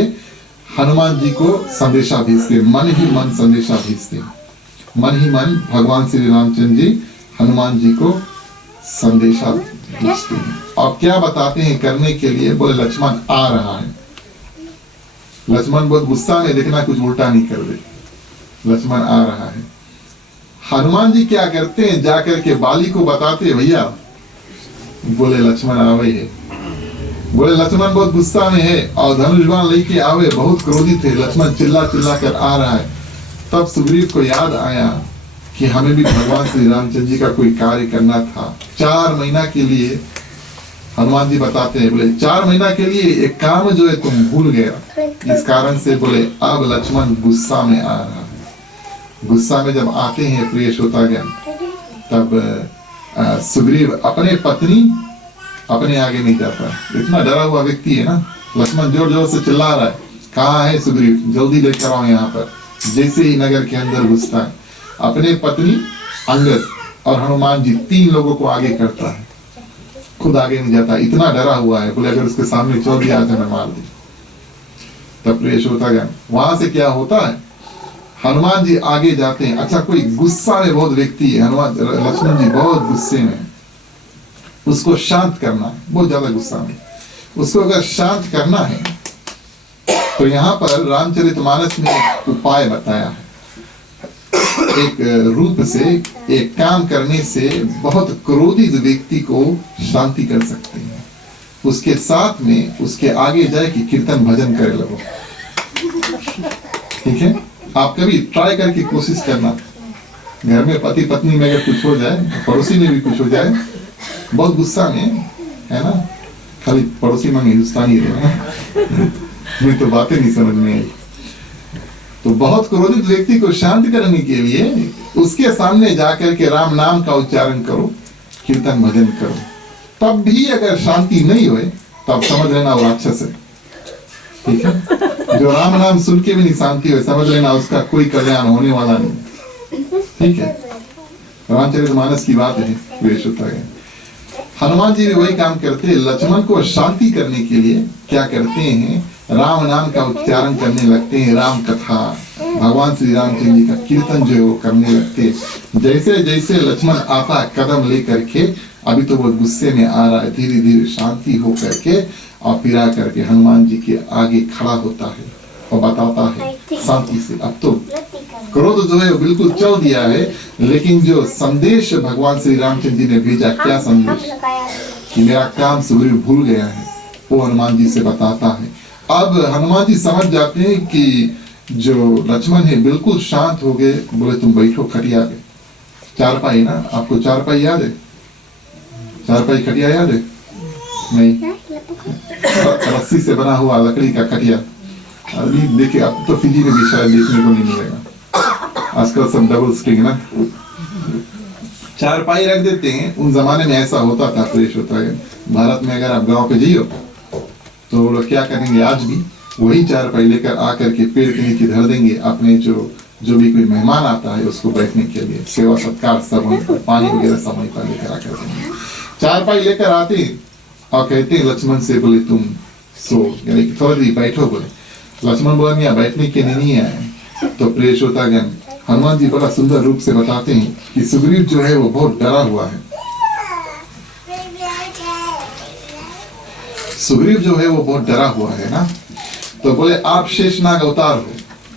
हनुमान जी को संदेशा भेजते, मन ही मन संदेशा भेजते, मन ही मन भगवान श्री रामचंद्र जी हनुमान जी को संदेशा भेजते हैं। और क्या बताते हैं करने के लिए? बोले लक्ष्मण आ रहा है। लक्ष्मण बहुत गुस्सा में, देखना कुछ उल्टा नहीं कर दे। लक्ष्मण आ रहा है। हनुमान जी क्या करते हैं, जाकर के बाली को बताते, भैया बोले लक्ष्मण आवे है। बोले लक्ष्मण बहुत गुस्सा में है और धनुष बाण लेके आवे, बहुत क्रोधित है। लक्ष्मण चिल्ला चिल्ला कर आ रहा है। तब सुग्रीव को याद आया कि हमें भी भगवान श्री रामचंद्र जी का कोई कार्य करना था। 4 महीना के लिए हनुमान जी बताते हैं, बोले 4 महीना के लिए एक काम जो है तुम भूल गया। इस कारण से बोले अब लक्ष्मण गुस्सा में आ रहा है। गुस्सा में जब आते हैं प्रिय श्रोतागण, तब सुग्रीव अपने पत्नी अपने आगे नहीं जाता। इतना डरा हुआ व्यक्ति है ना। लक्ष्मण जोर जोर से चिल्ला रहा है, कहाँ है सुग्रीव, जल्दी लेकर आओ यहाँ पर। जैसे ही नगर के अंदर घुसता है, अपने पत्नी, अंगद और हनुमान जी 3 लोगों को आगे करता है, खुद आगे नहीं जाता। इतना डरा हुआ है, बोले अगर उसके सामने चल दिया तो मैं मार दी। तब प्रिय श्रोतागण, वहां से क्या होता है, हनुमान जी आगे जाते हैं। अच्छा, कोई गुस्सा में बहुत व्यक्ति है, हनुमान लक्ष्मण जी बहुत गुस्से में, उसको शांत करना है, बहुत ज्यादा गुस्सा में, उसको अगर शांत करना है तो यहाँ पर रामचरितमानस में एक उपाय बताया है। एक रूप से, एक काम करने से बहुत क्रोधित व्यक्ति को शांति कर सकते हैं। उसके साथ में उसके आगे जाए कि कीर्तन भजन करे लगो। ठीक है, आप कभी ट्राई करके कोशिश करना। घर में पति पत्नी में अगर कुछ हो जाए, पड़ोसी में भी कुछ हो जाए, बहुत गुस्सा में है ना, खाली पड़ोसी में हिंदुस्तानी रहे मुझे तो बातें नहीं समझ में आई। तो बहुत क्रोधित व्यक्ति को शांत करने के लिए उसके सामने जाकर के राम नाम का उच्चारण करो, कीर्तन भजन करो। तब भी अगर शांति नहीं हुए तब समझ लेना वो राक्षस है। ठीक है, जो राम नाम सुन के भी नहीं शांति हुए, समझ लेना उसका कोई कल्याण होने वाला नहीं। ठीक है, रामचरितमानस की बात है। हनुमान जी भी वही काम करते हैं। लक्ष्मण को शांति करने के लिए क्या करते हैं, राम नाम का उच्चारण करने लगते हैं, राम कथा, भगवान श्री रामचंद्र जी का कीर्तन जो है वो करने लगते हैं। जैसे जैसे लक्ष्मण आता कदम लेकर के, अभी तो वो गुस्से में आ रहा है, धीरे धीरे शांति हो करके और फिर आ करके हनुमान जी के आगे खड़ा होता है और बताता है शांति से, अब तो क्रोध जो है वो बिल्कुल चल दिया है। लेकिन जो संदेश भगवान श्री रामचंद्र जी ने भेजा, क्या संदेश, कि मेरा काम सुग्रीव भूल गया है, वो हनुमान जी से बताता है। अब हनुमान जी समझ जाते हैं कि जो लक्ष्मण है बिल्कुल शांत हो गए। बोले तुम बैठो खटिया पे, चारपाई ना, आपको चारपाई याद है, चारपाई खटिया याद है? नहीं, रस्सी से बना हुआ लकड़ी का खटिया। अभी देखिए, अब तो फिजी में भी शायद देखने को नहीं मिलेगा, आजकल सब डबल स्ट्रिंग ना, चारपाई रख देते हैं। उन जमाने में ऐसा होता था, प्रेश होता है। भारत में अगर आप गांव पे जाइयो तो वो लोग क्या करेंगे, आज भी वही चारपाई लेकर आकर के पेड़ के नीचे धर देंगे। अपने जो भी कोई मेहमान आता है उसको बैठने के लिए, सेवा सत्कार सब, पानी वगैरह सब वहीं पर लेकर आकर देंगे। चारपाई लेकर आते और कहते हैं लक्ष्मण से, बोले तुम सो, यानी कि थोड़ी देर बैठो। बोले लक्ष्मण बोला यहाँ बैठने के लिए नहीं आए। तो प्रिय श्रोतागण, हनुमान जी बड़ा सुंदर रूप से बताते हैं कि सुग्रीव जो है वो बहुत डरा हुआ है। सुग्रीव जो है वो बहुत डरा हुआ है ना। तो बोले आप शेषनाग अवतार हो,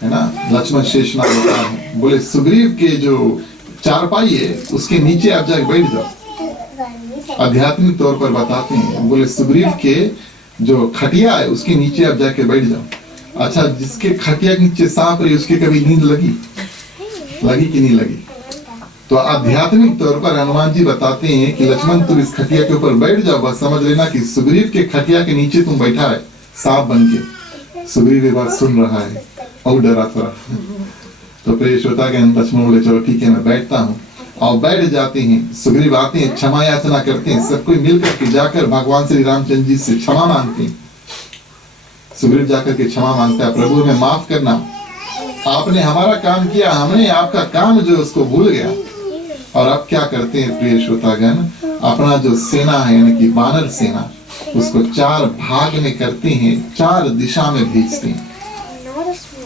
है ना, लक्ष्मण शेषनाग अवतार हो। बोले सुग्रीव के जो चारपाई है उसके नीचे आप जाके बैठ जाओ। आध्यात्मिक तौर पर बताते हैं, बोले सुग्रीव के जो खटिया है उसके नीचे आप जाके बैठ जाओ। अच्छा, जिसके खटिया के नीचे सांप रही उसके कभी नींद लगी कि नहीं लगी? तो आध्यात्मिक तौर पर हनुमान जी बताते हैं कि लक्ष्मण तुम इस खटिया के ऊपर बैठ जाओ, बस समझ लेना कि सुग्रीव के खटिया के नीचे तुम बैठा है सांप बन के। सुग्रीव ये बात सुन रहा है और डरा थोड़ा। तो प्रिय श्रोतागण, लक्ष्मण बोले चलो ठीक है मैं बैठता हूँ। और बैठ जाते हैं। सुग्रीव आते हैं, क्षमा याचना करते हैं, सब कोई मिलकर के जाकर भगवान श्री रामचंद्र जी से क्षमा मांगते हैं। सुग्रीव जाकर के क्षमा मांगता है, प्रभु हमें माफ करना, आपने हमारा काम किया, हमने आपका काम जो उसको भूल गया। और अब क्या करते हैं प्रिय श्रोतागण, अपना जो सेना है यानी कि वानर सेना, उसको 4 भाग में करते हैं, 4 दिशा में भेजते हैं।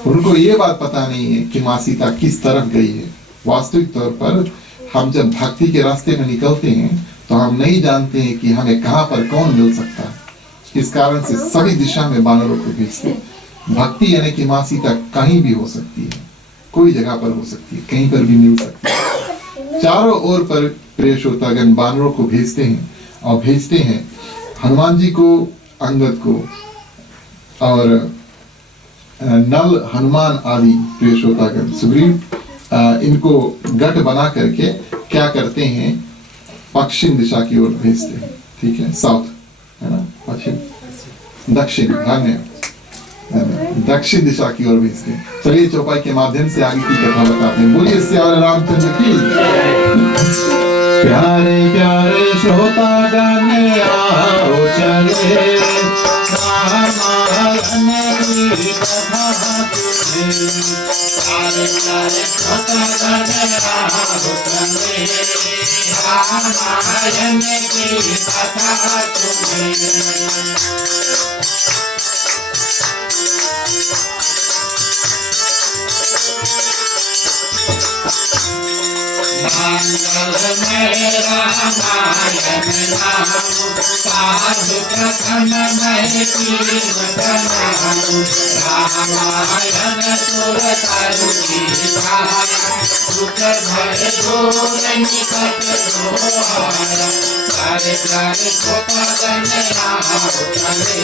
उनको ये बात पता नहीं है कि माँ सीता किस तरफ गई है। वास्तविक तौर पर हम जब भक्ति के रास्ते में निकलते हैं तो हम नहीं जानते हैं कि हमें कहाँ पर कौन मिल सकता है। इस कारण से सभी दिशा में वानरों को भेजते हैं। भक्ति यानी कि माँ सीता कहीं भी हो सकती है, कोई जगह पर हो सकती है, कहीं पर भी मिल सकती है। चारों ओर पर प्रिय श्रोतागण वानरों को भेजते हैं और भेजते हैं हनुमान जी को, अंगद को और नल, हनुमान आदि प्रिय श्रोतागण सुग्रीव इनको गठ बना करके क्या करते हैं, पश्चिम दिशा की ओर भेजते हैं। ठीक है, साउथ है ना, पश्चिम, दक्षिण, धन्यवाद, दक्षिण दिशा की ओर भेजते हैं। चलिए चौपाई के माध्यम से आगे की कथा बताते हैं। बोलिए सियावर रामचंद्र की। प्यारे प्यारे श्रोतागण आओ चले रामायण की कथा सुने। प्यारे प्यारे श्रोतागण आओ चले रामायण की कथा सुने। मंगल में रामायण नाम साधु प्रथम में कीर्तन रामायण सुर तरु की छाया दुख भय दूर निकट दोहारा। प्यारे प्यारे श्रोतागण आओ चले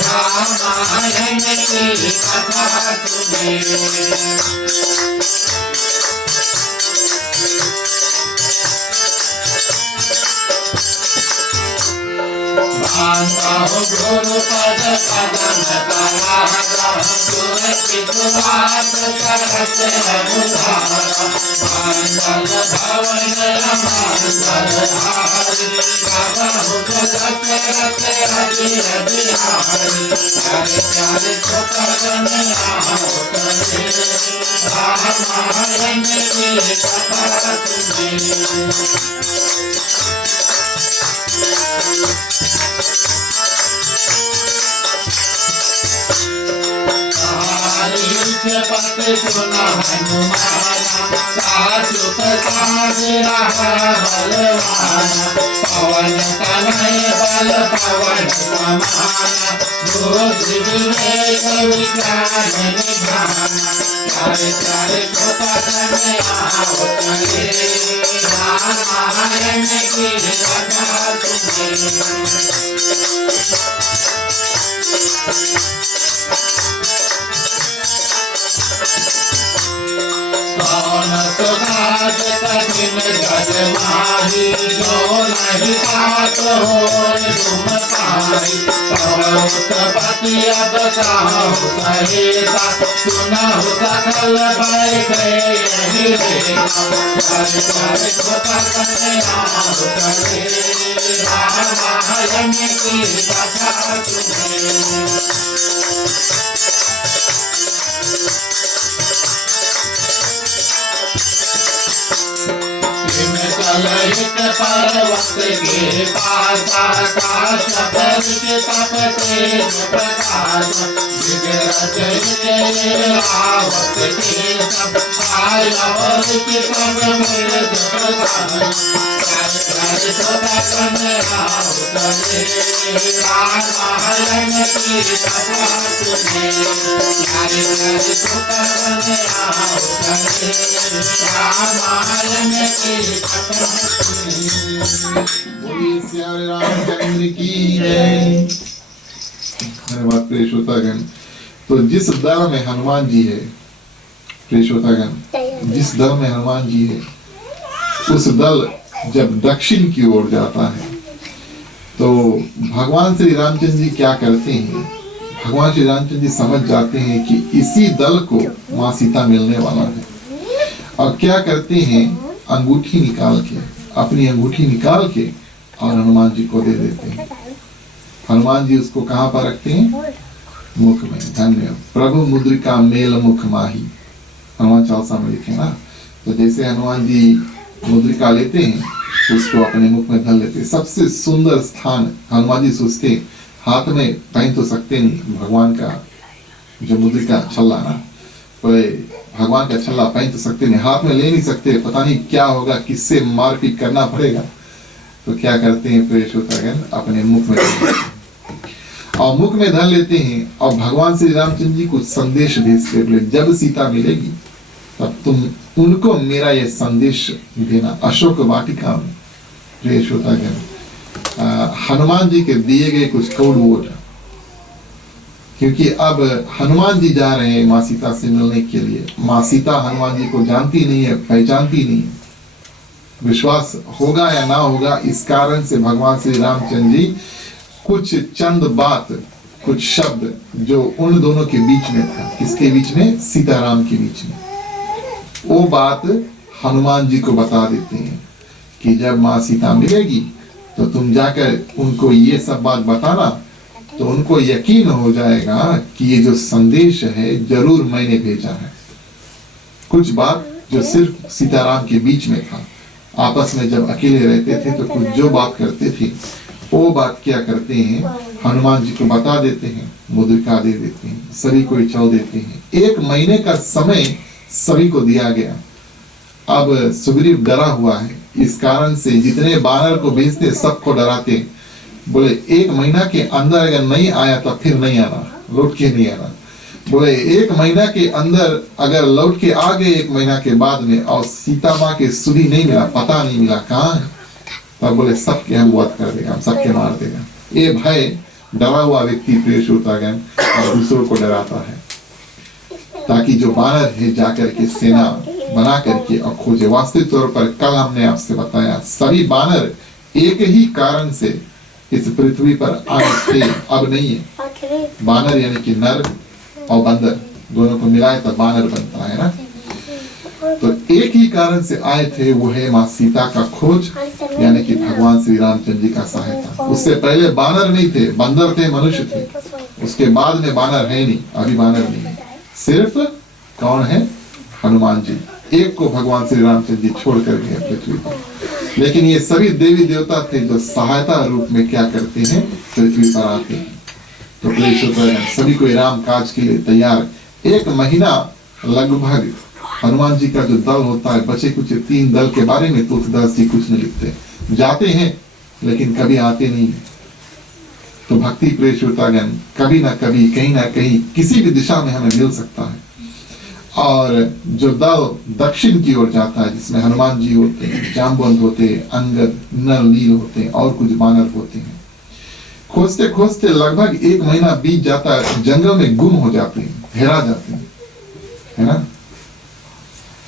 रामायण की कथा सुने। गुरु पद पदम करारा सुरक्षित वास करत अनुधारा। मंगल भवन मंगल हारी गावहु जगत रत अजिर बिहारी। प्यारे प्यारे श्रोतागण आओ चले रामायण की कथा सुने। पत सुना हनुमाना साधु प्रसाद रहा बलवाना। पवन तनय बल पवन समाना बुद्धि विवेक विज्ञान निधाना। प्यारे प्यारे श्रोतागण आओ चले रामायण की कथा सुने। कठिन गज माही जो नहीं पात हो तुम पाई। पति अब साहु सहेता सुनहु सकल बैठे यही रेता। प्यारे प्यारे श्रोतागण आओ चले रामायण की कथा सुने। एक पर्वत के पास आकाश के तप तेज प्रकाश विगरत आवत के सब आयवर के सब मृत प्रधान। प्यारे प्यारे श्रोतागण आओ चले रामायण की कथा सुने। प्यारे प्यारे श्रोतागण आओ चले रामायण की कथा सुने। बोलिए सियावर रामचंद्र की जय। धन्यवाद प्रिय श्रोतागण। तो जिस दल में हनुमान जी है प्रिय श्रोतागण, जिस दल में हनुमान जी है, उस दल जब दक्षिण की ओर जाता है तो भगवान श्री रामचंद्र जी क्या करते हैं, भगवान श्री रामचंद्र जी समझ जाते हैं कि इसी दल को माँ सीता मिलने वाला है। और क्या करते हैं, अंगूठी निकाल के, अपनी अंगूठी निकाल के और हनुमान जी को दे देते हैं। हनुमान जी उसको कहाँ पर रखते हैं? मुख में। धन्य प्रभु मुद्रिका मेल मुख माही, हनुमान चालीसा में लिखे ना। तो जैसे हनुमान जी मुद्रिका लेते हैं उसको अपने मुख में धर लेते हैं। सबसे सुंदर स्थान हनुमान जी सोचते, हाथ में पहन तो सकते नहीं भगवान का जो मुद्रिका छल्ला ना, भगवान का छल्ला पहन तो सकते नहीं, हाथ में ले नहीं सकते, पता नहीं क्या होगा, किससे मारपीट करना पड़ेगा। तो क्या करते हैं पुरुषोत्तम अपने मुख में और मुख में धर लेते हैं और भगवान श्री रामचंद्र जी को संदेश भेजते, बोले जब सीता मिलेगी तब तुम उनको मेरा ये संदेश देना। अशोक वाटिका में पुरुषोत्तम हनुमान जी के दिए गए कुछ कोड वर्ड, क्योंकि अब हनुमान जी जा रहे हैं माँ सीता से मिलने के लिए। माँ सीता हनुमान जी को जानती नहीं है, पहचानती नहीं है, विश्वास होगा या ना होगा, इस कारण से भगवान श्री रामचंद्र जी कुछ चंद बात, कुछ शब्द जो उन दोनों के बीच में था, किसके बीच में? सीताराम के बीच में, वो बात हनुमान जी को बता देते हैं कि जब माँ सीता मिलेगी तो तुम जाकर उनको ये सब बात बताना, तो उनको यकीन हो जाएगा कि ये जो संदेश है जरूर मैंने भेजा है। कुछ बात जो सिर्फ सीताराम के बीच में था, आपस में जब अकेले रहते थे तो कुछ जो बात करते थे वो बात क्या करते हैं, हनुमान जी को बता देते हैं, मुद्रिका दे देते हैं, सभी को चल देते हैं। 1 महीने का समय सभी को दिया गया। अब सुग्रीव डरा हुआ है, इस कारण से जितने बानर को भेजते सबको डराते, बोले 1 महीना के अंदर अगर नहीं आया तो फिर नहीं आना, लौट के नहीं आना। बोले 1 महीना के अंदर अगर लौट के आ गए 1 महीना के बाद में और सीता माँ के सुधी नहीं मिला, पता नहीं मिला कहाँ है, तब बोले सबके हम वध कर देगा, हम सबके मार देगा। ये भय डरा हुआ व्यक्ति पुरुषोत्तम और दूसरों को डराता है, ताकि जो बानर है जाकर के सेना बना करके और खोजे। वास्तविक तौर पर कल हमने आपसे बताया सभी बानर एक ही कारण से इस पृथ्वी पर आए थे, अब नहीं है। बानर यानी कि नर और बंदर दोनों को मिलाए तब बानर बनता है ना। तो एक ही कारण से आए थे, वो है माँ सीता का खोज, यानी कि भगवान श्री रामचंद्र जी का सहायता। उससे पहले बानर नहीं थे, बंदर थे, मनुष्य थे। उसके बाद में बानर है नहीं, अभी बानर नहीं है। सिर्फ कौन है? हनुमान जी। एक को भगवान श्री रामचंद्र जी छोड़ कर गए पृथ्वी पर, लेकिन ये सभी देवी देवता थे जो सहायता रूप में क्या करते हैं, पृथ्वी पर आते हैं। तो पुरुषोत्तम सभी को राम काज के लिए तैयार। 1 महीना लगभग हनुमान जी का जो दल होता है, बचे कुछ 3 दल के बारे में तुलसीदास जी कुछ नहीं लिखते, जाते हैं लेकिन कभी आते नहीं। तो भक्ति पुरुषोत्तम कभी ना कभी कहीं ना कहीं किसी भी दिशा में हमें मिल सकता है। और जो दल दक्षिण की ओर जाता है, जिसमें हनुमान जी होते हैं, जामवंत होते हैं, अंगद, नल, नील होते हैं और कुछ बानर होते हैं, खोजते खोजते लगभग 1 महीना बीत जाता है, जंगल में गुम हो जाते हैं, हेरा जाते हैं, है ना।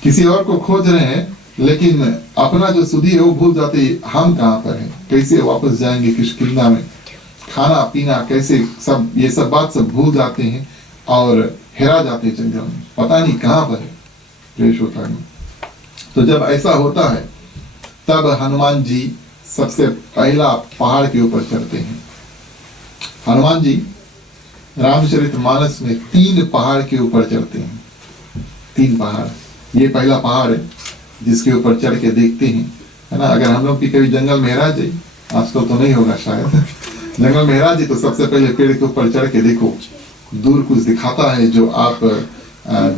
किसी और को खोज रहे हैं लेकिन अपना जो सुधी है वो भूल जाते हैं, हम कहाँ पर हैं, कैसे वापस जाएंगे किष्किंधा में, खाना पीना कैसे, सब ये सब बात सब भूल जाते हैं और हेरा जाते हैं जंगल में, पता नहीं कहाँ पर है पुरुषोत्तम। तो जब ऐसा होता है तब हनुमान जी सबसे पहला पहाड़ के ऊपर चढ़ते हैं। हनुमान जी रामचरितमानस में 3 पहाड़ के ऊपर चढ़ते हैं, 3 पहाड़। ये पहला पहाड़ है जिसके ऊपर चढ़ के देखते हैं, है ना। अगर हम लोग भी कभी जंगल में हेरा जाए, आजकल तो नहीं होगा शायद, जंगल में हेरा जाए तो सबसे पहले पेड़ के ऊपर चढ़ के देखो, दूर कुछ दिखाता है जो आप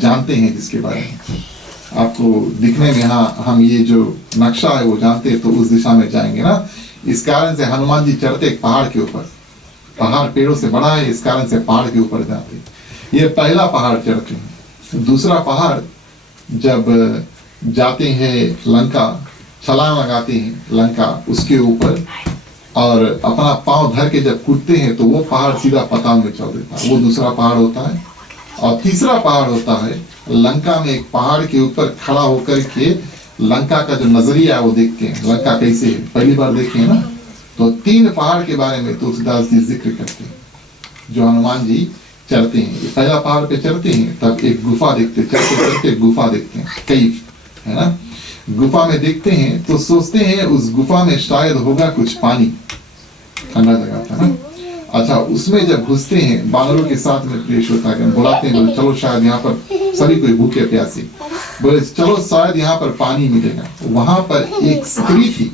जानते हैं, जिसके बारे में आपको दिखने में, हाँ हम ये जो नक्शा है वो जानते हैं, तो उस दिशा में जाएंगे ना। इस कारण से हनुमान जी चढ़ते एक पहाड़ के ऊपर, पहाड़ पेड़ों से बड़ा है, इस कारण से पहाड़ के ऊपर जाते। ये पहला पहाड़ चढ़ते हैं। दूसरा पहाड़ जब जाते हैं लंका, छलांग लगाते हैं लंका उसके ऊपर और अपना पांव धर के जब कूदते हैं तो वो पहाड़ सीधा पाताल में चल देता है, वो दूसरा पहाड़ होता है। और तीसरा पहाड़ होता है लंका में, एक पहाड़ के ऊपर खड़ा होकर के लंका का जो नजरिया है वो देखते हैं, लंका कैसे है, पहली बार देखे हैं ना। तो 3 पहाड़ के बारे में तुलसीदास जी जिक्र करते हैं जो हनुमान जी चढ़ते हैं। ये पहला पहाड़ पे चढ़ते हैं तब एक गुफा देखते हैं, चढ़ते चढ़ते गुफा देखते हैं, कैफ, है ना। गुफा में देखते हैं तो सोचते हैं उस गुफा में शायद होगा कुछ पानी, ठंडा जगह था ना। अच्छा, उसमें जब घुसते हैं बानरों के साथ में प्रिय श्रोतागण बुलाते हैं, बोले चलो शायद यहाँ पर सभी कोई भूखे प्यासे, बोले चलो शायद यहाँ पर पानी मिलेगा। वहां पर एक स्त्री थी,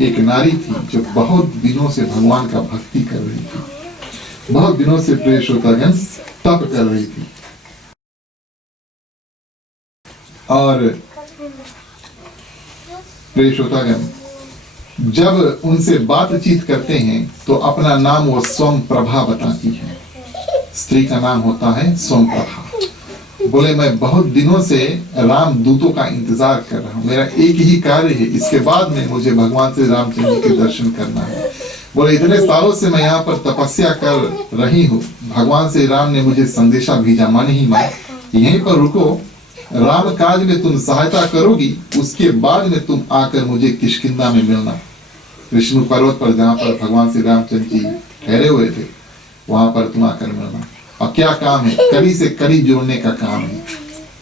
एक नारी थी जो बहुत दिनों से भगवान का भक्ति कर रही थी, बहुत दिनों से प्रिय श्रोतागण तप कर रही थी। और प्रिय श्रोतागण जब उनसे बातचीत करते हैं तो अपना नाम वो स्वयं प्रभा बताती है। स्त्री का नाम होता है स्वयं प्रभा। बोले मैं बहुत दिनों से राम दूतों का इंतजार कर रहा हूँ, मेरा एक ही कार्य है, इसके बाद में मुझे भगवान श्री रामचंद्र जी के दर्शन करना है। बोले इतने सालों से मैं यहाँ पर तपस्या कर रही हूँ, भगवान श्री राम ने मुझे संदेशा भेजा, मन ही मन यहीं पर रुको, राम काज में तुम सहायता करोगी, उसके बाद में तुम आकर मुझे किष्किंधा में मिलना। विष्णु पर्वत पर जहाँ पर भगवान श्री रामचंद्र जी ठहरे हुए थे, वहां पर तुम आकर मिलना। और क्या काम है? कली से कली जोड़ने का काम है।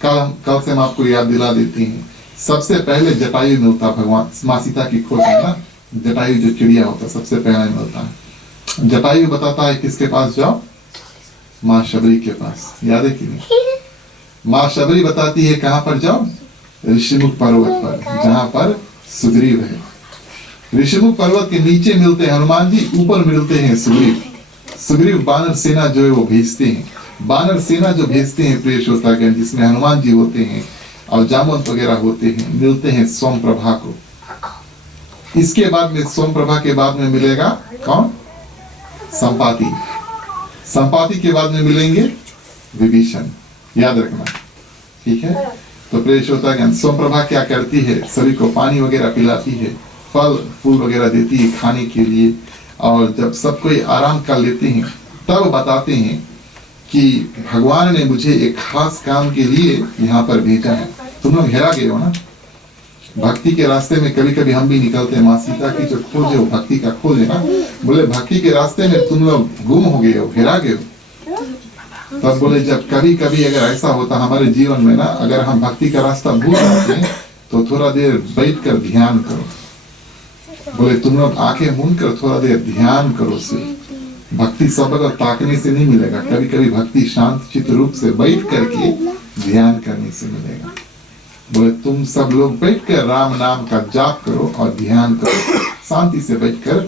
कल से हम आपको याद दिला देते हैं, सबसे पहले जटायु मिलता, भगवान माँ सीता की खोज में ना जटायु जो चिड़िया होता सबसे पहले मिलता है। जटायु बताता है किसके पास जाओ? माँ शबरी के पास, याद है कि नहीं? माँ शबरी बताती है कहाँ पर जाओ? ऋषिमुख पर्वत पर, जहाँ पर सुग्रीव है। ऋषिमुख पर्वत के नीचे मिलते हैं हनुमान जी, ऊपर मिलते हैं सुग्रीव। सुग्रीव बानर सेना जो है वो भेजते हैं। बानर सेना जो भेजते हैं प्रिय श्रोतागण, जिसमें हनुमान जी होते हैं और जामवंत वगैरह होते हैं, मिलते हैं स्वयं प्रभा को। इसके बाद में स्वयं प्रभा के बाद में मिलेगा कौन? संपाति। संपाति के बाद में मिलेंगे विभीषण, याद रखना, ठीक है। तो प्रिय श्रोतागण स्वयं प्रभा क्या करती है? सभी को पानी वगैरह पिलाती है, फल फूल वगैरह देती है खाने के लिए। और जब सब कोई आराम कर लेते हैं तब बताते हैं कि भगवान ने मुझे एक खास काम के लिए यहाँ पर भेजा है। तुम लोग हेरा गए हो ना, भक्ति के रास्ते में कभी कभी हम भी निकलते हैं। माँ सीता की जो खोज है वो भक्ति का खोज है ना। बोले भक्ति के रास्ते में तुम लोग गुम हो गए हो, हेरा गए हो। तब बोले जब कभी कभी अगर ऐसा होता हमारे जीवन में ना, अगर हम भक्ति का रास्ता भूल जाते हैं तो थोड़ा देर बैठ कर ध्यान करो। बोले तुम लोग आंखें मूंद कर थोड़ा देर ध्यान करो। सिर्फ भक्ति सब अगर ताकने से नहीं मिलेगा, कभी कभी भक्ति शांत चित्त रूप से बैठ करके ध्यान करने से मिलेगा। बोले तुम सब लोग बैठकर राम नाम का जाप करो और ध्यान करो, शांति से बैठकर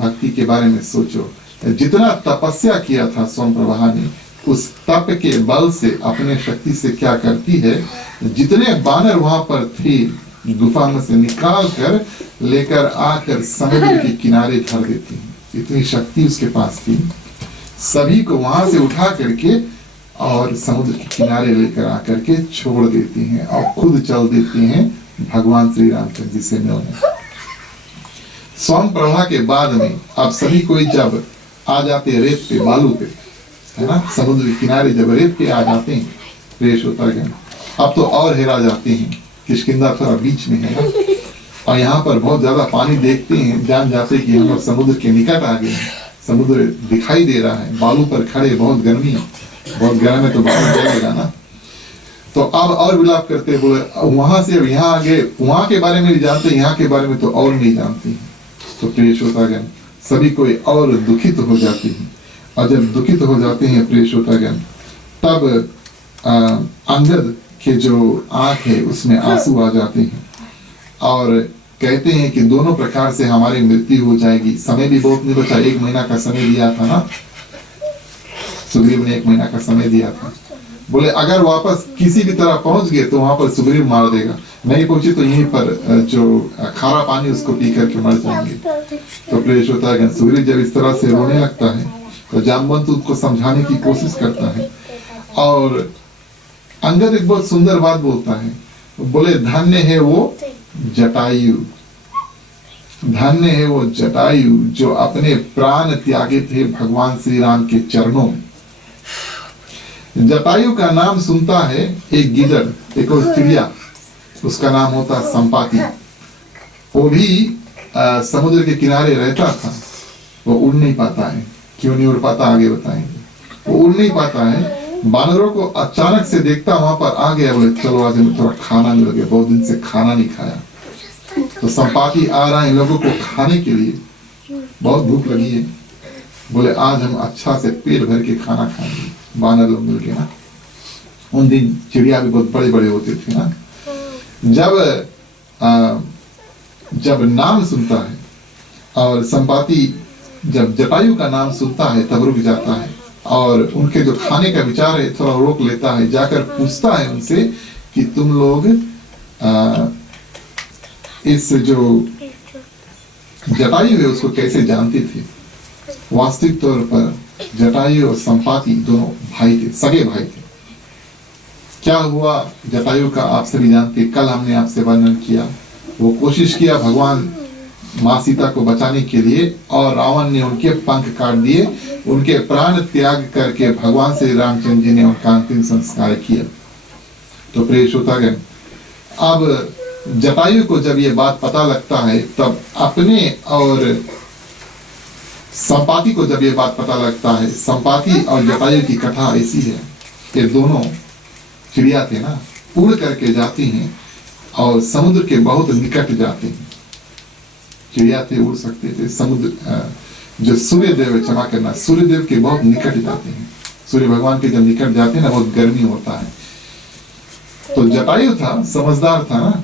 भक्ति के बारे में सोचो। जितना तपस्या किया था स्वयं प्रभा ने, उस तप के बल से अपने शक्ति से क्या करती है, जितने बानर वहां पर थे गुफा में से निकाल कर लेकर आकर समुद्र के किनारे धर देती है। इतनी शक्ति उसके पास थी, सभी को वहां से उठा करके और समुद्र के किनारे लेकर आकर के छोड़ देती हैं और खुद चल देती हैं भगवान श्री रामचंद्र जी से मिलने। स्वयं प्रभा के बाद में अब सभी कोई जब आ जाते रेत पे, बालू पे, है ना, समुद्र के किनारे जब रेत पे आ जाते हैं प्रिय श्रोतागण, अब तो और हेरा जाते हैं। किष्किंधा थोड़ा बीच में है ना, और यहाँ पर बहुत ज्यादा पानी देखते हैं, जान जाते कि हम लोग समुद्र के निकट आ गए हैं। समुद्र दिखाई दे रहा है, बालू पर खड़े, बहुत गर्मी है, बहुत गर्म है तो बालू जलेगा ना। तो अब और विलाप करते बोले वहां से अब यहाँ आ गए, वहां के बारे में नहीं जानते, यहाँ के बारे में तो और नहीं जानते। तो प्रिय श्रोतागण सभी कोई और दुखित हो जाते हैं, और जब दुखित हो जाते हैं प्रिय श्रोतागण, तब अंगद के जो आंख है उसमें आंसू आ जाते हैं और कहते हैं कि दोनों प्रकार से हमारी मृत्यु हो जाएगी। समय भी बहुत नहीं बचा, 1 महीना का समय दिया था ना, सुग्रीव ने 1 महीना का समय दिया था। बोले अगर वापस किसी भी तरह पहुंच गए तो वहां पर सुग्रीव मार देगा, नहीं पहुंचे तो यहीं पर जो खारा पानी उसको पी करके मर जाएंगे। तो प्रिय श्रोतागण सुग्रीव जब इस तरह से रोने लगता है तो जामवंत उसको समझाने की कोशिश करता है, और अंगद एक बहुत सुंदर बात बोलता है। बोले धन्य है वो जटायु, धन्य है वो जटायु जो अपने प्राण त्यागे थे भगवान श्री राम के चरणों में। जटायु का नाम सुनता है एक गिदड़, एक और चिड़िया, उसका नाम होता संपाति। वो भी समुद्र के किनारे रहता था, वो उड़ नहीं पाता है। क्यों नहीं उड़ पाता आगे बताएंगे। वो उड़ नहीं पाता है, बानरों को अचानक से देखता वहां पर आ गया, बोले चलो आज हमें थोड़ा खाना मिल गया, बहुत दिन से खाना नहीं खाया। तो संपाति आ रहा है इन लोगों को खाने के लिए, बहुत भूख लगी है, बोले आज हम अच्छा से पेट भर के खाना खाएंगे। बानर लोग मिल के ना, उन दिन चिड़िया भी बहुत बड़े बड़े होते थे ना। जब नाम सुनता है और संपाति जब जटायु का नाम सुनता है तब रुक जाता है और उनके जो खाने का विचार है थोड़ा रोक लेता है, जाकर पूछता है उनसे कि तुम लोग इस जो जटायु है उसको कैसे जानते थे। वास्तविक तौर पर जटायु और संपाति दोनों भाई थे, सगे भाई थे। क्या हुआ जटायु का आप सभी जानते, कल हमने आपसे वर्णन किया। वो कोशिश किया भगवान माँ सीता को बचाने के लिए और रावण ने उनके पंख काट दिए, उनके प्राण त्याग करके भगवान श्री रामचंद्र जी ने उनका अंतिम संस्कार किया। तो प्रिय श्रोतागण, अब जटायु को जब ये बात पता लगता है तब अपने और संपाति को जब ये बात पता लगता है, संपाति और जटायु की कथा ऐसी है कि दोनों चिड़िया थे ना, उड़ करके जाती हैं और समुद्र के बहुत निकट जाते हैं। चिड़िया थे, उड़ सकते थे, समुद्र जो सूर्य देव है, क्षमा करना, सूर्य देव के बहुत निकट जाते हैं। सूर्य भगवान के जब निकट जाते हैं ना, बहुत गर्मी होता है। तो जटायु था, समझदार था ना,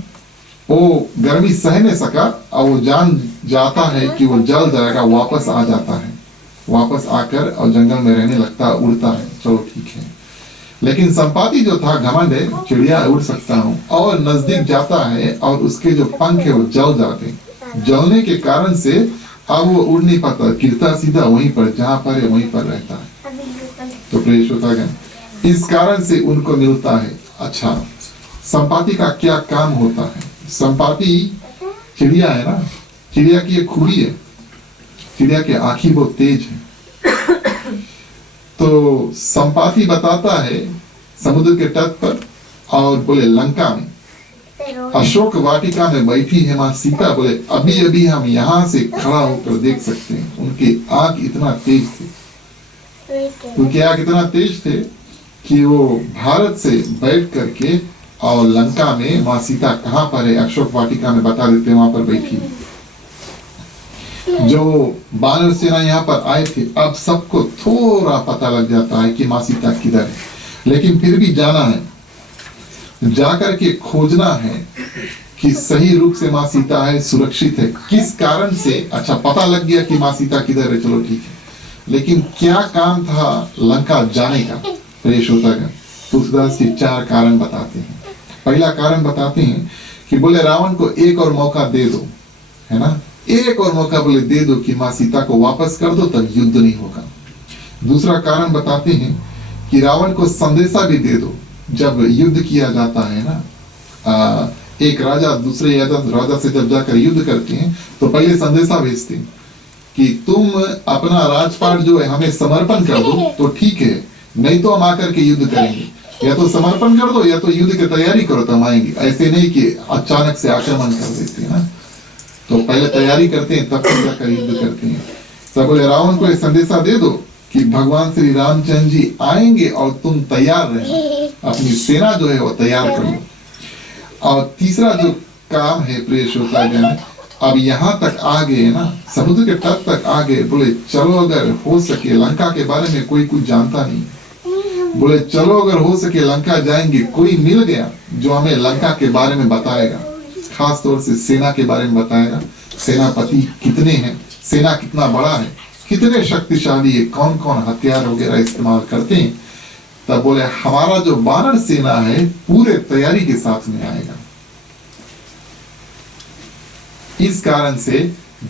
वो गर्मी सह नहीं सका और वो जान जाता है कि वो जल जाएगा, वापस आ जाता है, वापस आकर और जंगल में रहने लगता, उड़ता है, चलो ठीक है। लेकिन संपाति जो था, घमंड है, चिड़िया उड़ सकता हूँ, और नजदीक जाता है और उसके जो पंख है वो जल जाते, जलने के कारण से अब वो उड़ नहीं पाता, गिरता सीधा वहीं पर, जहां पर है वहीं पर रहता है। तो प्रिय श्रोतागण, इस कारण से उनको मिलता है। अच्छा, संपाति का क्या काम होता है? संपाति चिड़िया है ना, चिड़िया की एक खूबी है, चिड़िया की आंखें बहुत तेज है। तो संपाति बताता है समुद्र के तट पर और बोले लंका में अशोक वाटिका में बैठी है माँ सीता, बोले अभी अभी हम यहाँ से खड़ा होकर देख सकते हैं। उनकी आंख इतना तेज थे, उनकी आंख इतना तेज थे कि वो भारत से बैठ करके और लंका में माँ सीता कहाँ पर है, अशोक वाटिका में बता देते, वहां पर बैठी। जो बानर सेना यहाँ पर आए थे, अब सबको थोड़ा पता लग जाता है कि माँ सीता किधर है, लेकिन फिर भी जाना है, जाकर के खोजना है कि सही रूप से माँ सीता है, सुरक्षित है, किस कारण से। अच्छा, पता लग गया कि माँ सीता किधर है, चलो ठीक है, लेकिन क्या काम था लंका जाने का? प्रिय श्रोतागण, तुलसीदास जी 4 कारण बताते हैं। पहला कारण बताते हैं कि बोले रावण को एक और मौका दे दो, है ना, एक और मौका बोले दे दो कि माँ सीता को वापस कर दो, तब युद्ध नहीं होगा। दूसरा कारण बताते हैं कि रावण को संदेशा भी दे दो। जब युद्ध किया जाता है ना, एक राजा दूसरे राजा से जब जाकर युद्ध करते हैं तो पहले संदेशा भेजते हैं कि तुम अपना राजपाट जो है हमें समर्पण कर दो तो ठीक है, नहीं तो हम आकर के युद्ध करेंगे, या तो समर्पण कर दो या तो युद्ध की तैयारी करो, तब आएंगे। ऐसे नहीं कि अचानक से आक्रमण कर देते हैं ना, तो पहले तैयारी करते हैं तब फिर जाकर युद्ध करते हैं। तब बोले रावण को एक संदेशा दे दो कि भगवान श्री रामचंद्र जी आएंगे और तुम तैयार रहे, अपनी सेना जो है वो तैयार कर लो। और तीसरा जो काम है प्रिय श्रोतागण, अब यहाँ तक आ गए ना, समुद्र के तट तक आ गए, बोले चलो अगर हो सके, लंका के बारे में कोई कुछ जानता नहीं, बोले चलो अगर हो सके लंका जाएंगे, कोई मिल गया जो हमें लंका के बारे में बताएगा, खास तौर से सेना के बारे में बताएगा, सेनापति कितने हैं, सेना कितना बड़ा है, कितने शक्तिशाली है, कौन कौन हथियार वगैरह इस्तेमाल करते हैं। तब बोले हमारा जो वानर सेना है पूरे तैयारी के साथ में आएगा। इस कारण से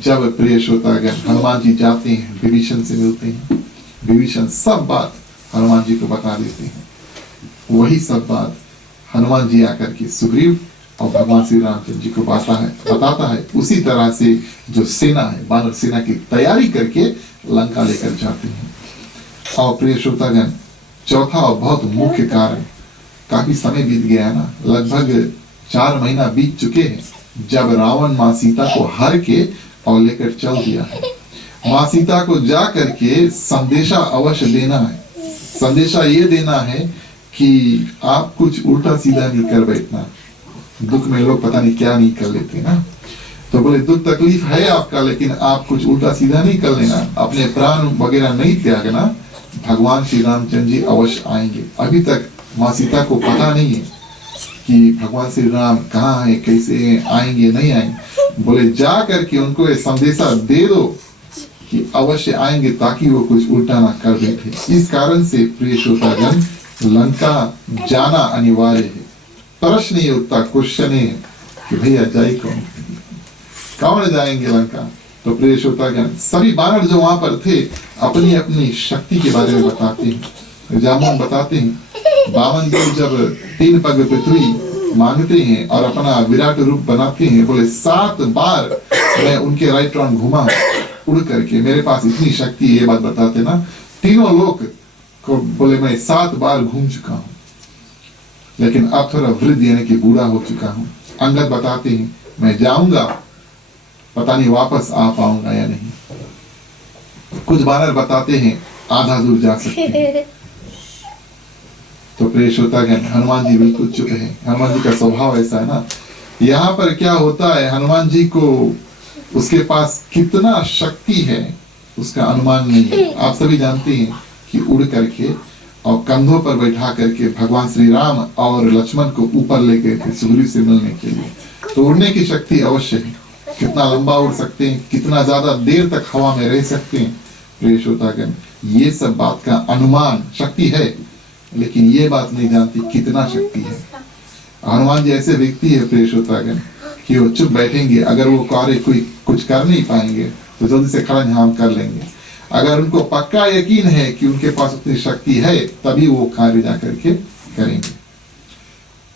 जब प्रिय श्रोतागण हनुमान जी जाते हैं, विभीषण से मिलते हैं, विभीषण सब बात हनुमान जी को बता देते हैं। वही सब बात हनुमान जी आकर के सुग्रीव और भगवान श्री रामचंद्र जी को बताता है। उसी तरह से जो सेना है, वानर सेना की तैयारी करके लंका लेकर जाते हैं। और प्रिय श्रोतागण, चौथा और बहुत मुख्य कारण, काफी समय बीत गया है ना, लगभग 4 महीना बीत चुके हैं जब रावण माँ सीता को हर के और लेकर चल दिया है। माँ सीता को जा करके संदेशा अवश्य देना है, संदेशा ये देना है कि आप कुछ उल्टा सीधा नहीं कर बैठना। दुख में लोग पता नहीं क्या नहीं कर लेते ना, तो बोले दुख तकलीफ है आपका, लेकिन आप कुछ उल्टा सीधा नहीं कर लेना, अपने प्राण वगैरह नहीं त्यागना। भगवान श्री रामचंद्र जी अवश्य आएंगे। अभी तक माँ सीता को पता नहीं है कि भगवान श्री राम कहाँ है, कैसे हैं, आएंगे नहीं आएंगे। बोले जा करके उनको ये संदेशा दे दो कि अवश्य आएंगे, ताकि वो कुछ उल्टा ना कर बैठे। इस कारण से प्रिय श्रोतागण, लंका जाना अनिवार्य है। प्रश्न ये उठता, क्वेश्चन है कि भैया जाए कौन जाएंगे लंका? तो प्रिय श्रोतागण, सभी बानर जो वहां पर थे अपनी अपनी शक्ति के बारे में बताते हैं। जामुन बताते हैं बामन देव जब 3 पग पृथ्वी मांगते हैं और अपना विराट रूप बनाते हैं, बोले 7 बार मैं उनके राइट राउंड घुमा उड़ करके, मेरे पास इतनी शक्ति है। ये बात बताते ना, तीनों लोग को बोले मैं 7 बार घूम चुका हूँ, लेकिन अब थोड़ा वृद्ध यानी कि बूढ़ा हो चुका हूँ। अंगद बताते हैं मैं जाऊंगा, पता नहीं वापस आ पाऊंगा या नहीं। कुछ बानर बताते हैं आधा दूर जा सकते हैं। तो प्रिय श्रोतागण, हनुमान जी बिल्कुल चुप है। हनुमान जी का स्वभाव ऐसा है ना। यहाँ पर क्या होता है, हनुमान जी को उसके पास कितना शक्ति है उसका अनुमान नहीं है। आप सभी जानते हैं कि उड़ करके और कंधों पर बैठा करके भगवान श्री राम और लक्ष्मण को ऊपर ले गए थे सुग्रीव से मिलने के लिए। तो उड़ने की शक्ति अवश्य है। कितना लंबा उड़ सकते हैं, कितना ज्यादा देर तक हवा में रह सकते हैं। प्रिय श्रोतागण, ये सब बात का अनुमान शक्ति है, लेकिन ये बात नहीं जानती कितना शक्ति है। हनुमान जी ऐसे व्यक्ति है प्रिय श्रोतागण कि वो चुप बैठेंगे। अगर वो कार्य कोई कुछ कर नहीं पाएंगे तो जल्दी से खड़ा झाम कर लेंगे। अगर उनको पक्का यकीन है कि उनके पास उतनी शक्ति है, तभी वो कार्य जा करके करेंगे।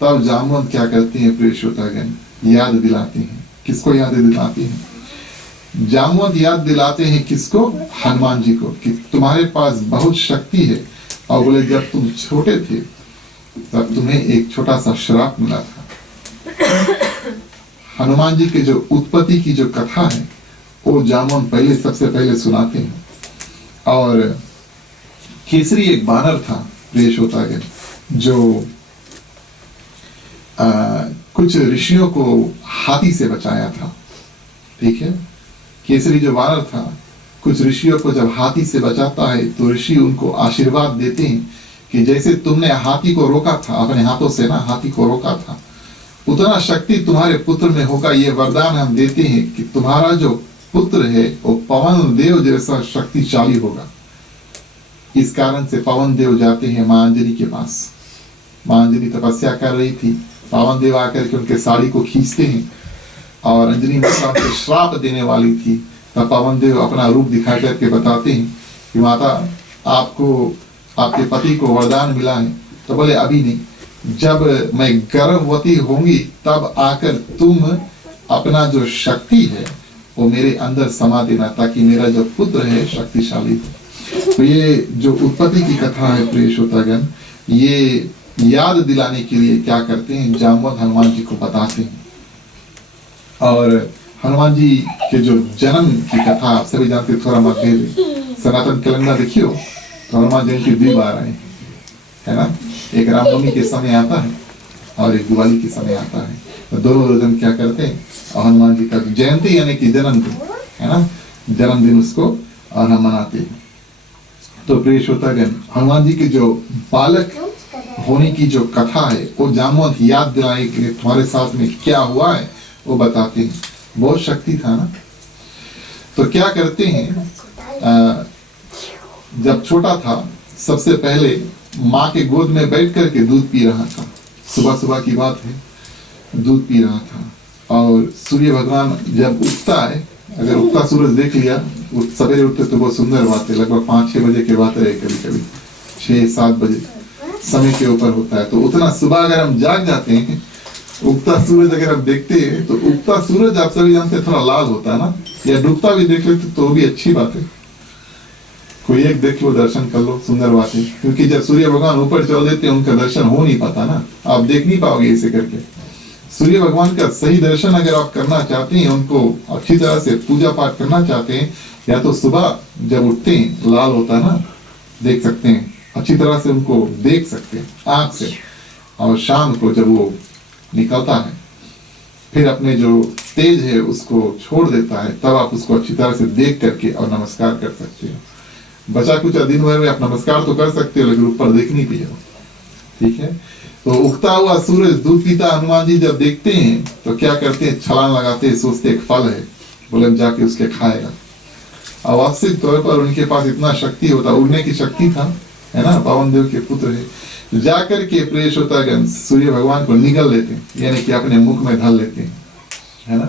तब जामवंत क्या करते हैं प्रिय श्रोतागण, याद दिलाते हैं। किसको याद दिलाते हैं? जामवंत याद दिलाते हैं किसको? हनुमान जी को, कि तुम्हारे पास बहुत शक्ति है। और बोले जब तुम छोटे थे तब तुम्हें एक छोटा सा श्राप मिला था। हनुमान जी के जो उत्पत्ति की जो कथा है वो जामवंत पहले सबसे पहले सुनाते हैं। और केसरी एक बानर था प्रिय श्रोतागण, जो कुछ ऋषियों को हाथी से बचाया था। ठीक है, केसरी जो बानर था कुछ ऋषियों को जब हाथी से बचाता है तो ऋषि उनको आशीर्वाद देते हैं कि जैसे तुमने हाथी को रोका था, अपने हाथों से ना हाथी को रोका था, उतना शक्ति तुम्हारे पुत्र में होगा। ये वरदान हम देते हैं कि तुम्हारा जो पुत्र है वो पवन देव जैसा शक्तिशाली होगा। इस कारण से पवन देव जाते हैं मां अंजनी के पास। मां अंजनी तपस्या कर रही थी, पवन देव आकर के उनके साड़ी को खींचते हैं और अंजनी माता उनको श्राप देने वाली थी। तब पवन देव अपना रूप दिखा करके बताते हैं कि माता आपको आपके पति को वरदान मिला है। तो बोले अभी नहीं, जब मैं गर्भवती होंगी तब आकर तुम अपना जो शक्ति है वो मेरे अंदर समा देना, ताकि मेरा जो पुत्र है शक्तिशाली हो। तो ये जो उत्पत्ति की कथा है प्रिय श्रोतागण, ये याद दिलाने के लिए क्या करते हैं, जामवंत हनुमान जी को बताते हैं। और हनुमान जी के जो जन्म की कथा आप सभी जानते, थोड़ा मतभेद है। सनातन कैलेंडर देखियो तो हनुमान जयंती 2 बार आए है ना। एक रामनवमी के समय आता है और एक दिवाली के समय आता है। तो दोनों रोजन क्या करते हैं, और हनुमान जी का जयंती यानी कि जन्मदिन है ना, जन्मदिन उसको और हम मनाते हैं। तो प्रिय श्रोतागण, हनुमान जी के जो बालक होने की जो कथा है वो जामवंत याद दिलाने के लिए तुम्हारे साथ में क्या हुआ है वो बताते हैं। बहुत शक्ति था ना। तो क्या करते हैं, जब छोटा था सबसे पहले माँ के गोद में बैठ करके दूध पी रहा था। सुबह सुबह की बात है, दूध पी रहा था और सूर्य भगवान जब उगता है, अगर उगता सूरज देख लिया, सवेरे उठते तो बहुत सुंदर बात है, लगभग 5-6 बजे की बात है, कभी कभी 6-7 बजे समय के ऊपर होता है। तो उतना सुबह अगर हम जाग जाते हैं, उगता सूरज अगर हम देखते हैं, तो उगता सूरज आप सभी जानते हैं थोड़ा लाल होता है ना, या डूबता भी देख लेते तो भी अच्छी बात है। कोई एक देख लो, दर्शन कर लो, सुंदर बात है। क्योंकि जब सूर्य भगवान ऊपर चल देते हैं उनका दर्शन हो नहीं पाता ना, आप देख नहीं पाओगे ऐसे करके। सूर्य भगवान का सही दर्शन अगर आप करना चाहते हैं, उनको अच्छी तरह से पूजा पाठ करना चाहते हैं, या तो सुबह जब उठते हैं लाल होता है ना, देख सकते हैं अच्छी तरह से उनको देख सकते हैं आंख से, और शाम को जब वो निकलता है फिर अपने जो तेज है उसको छोड़ देता है, तब आप उसको अच्छी तरह से देख करके और नमस्कार कर सकते हो। बचा कुछ दिन भर में आप नमस्कार तो कर सकते हो लेकिन ऊपर देख नहीं पाए, ठीक है। तो उगता हुआ सूरज दूध पीता हनुमान जी जब देखते हैं तो क्या करते हैं, छलांग लगाते हैं, सोचते एक फल है, बोले हम जाके उसके खाएगा। और वास्तविक तौर पर उनके पास इतना शक्ति होता, उड़ने की शक्ति था, है ना, पवन देव के पुत्र है। जाकर के प्रिय श्रोतागण सूर्य भगवान को निगल लेते हैं, यानी कि अपने मुख में धर लेते हैं, है ना।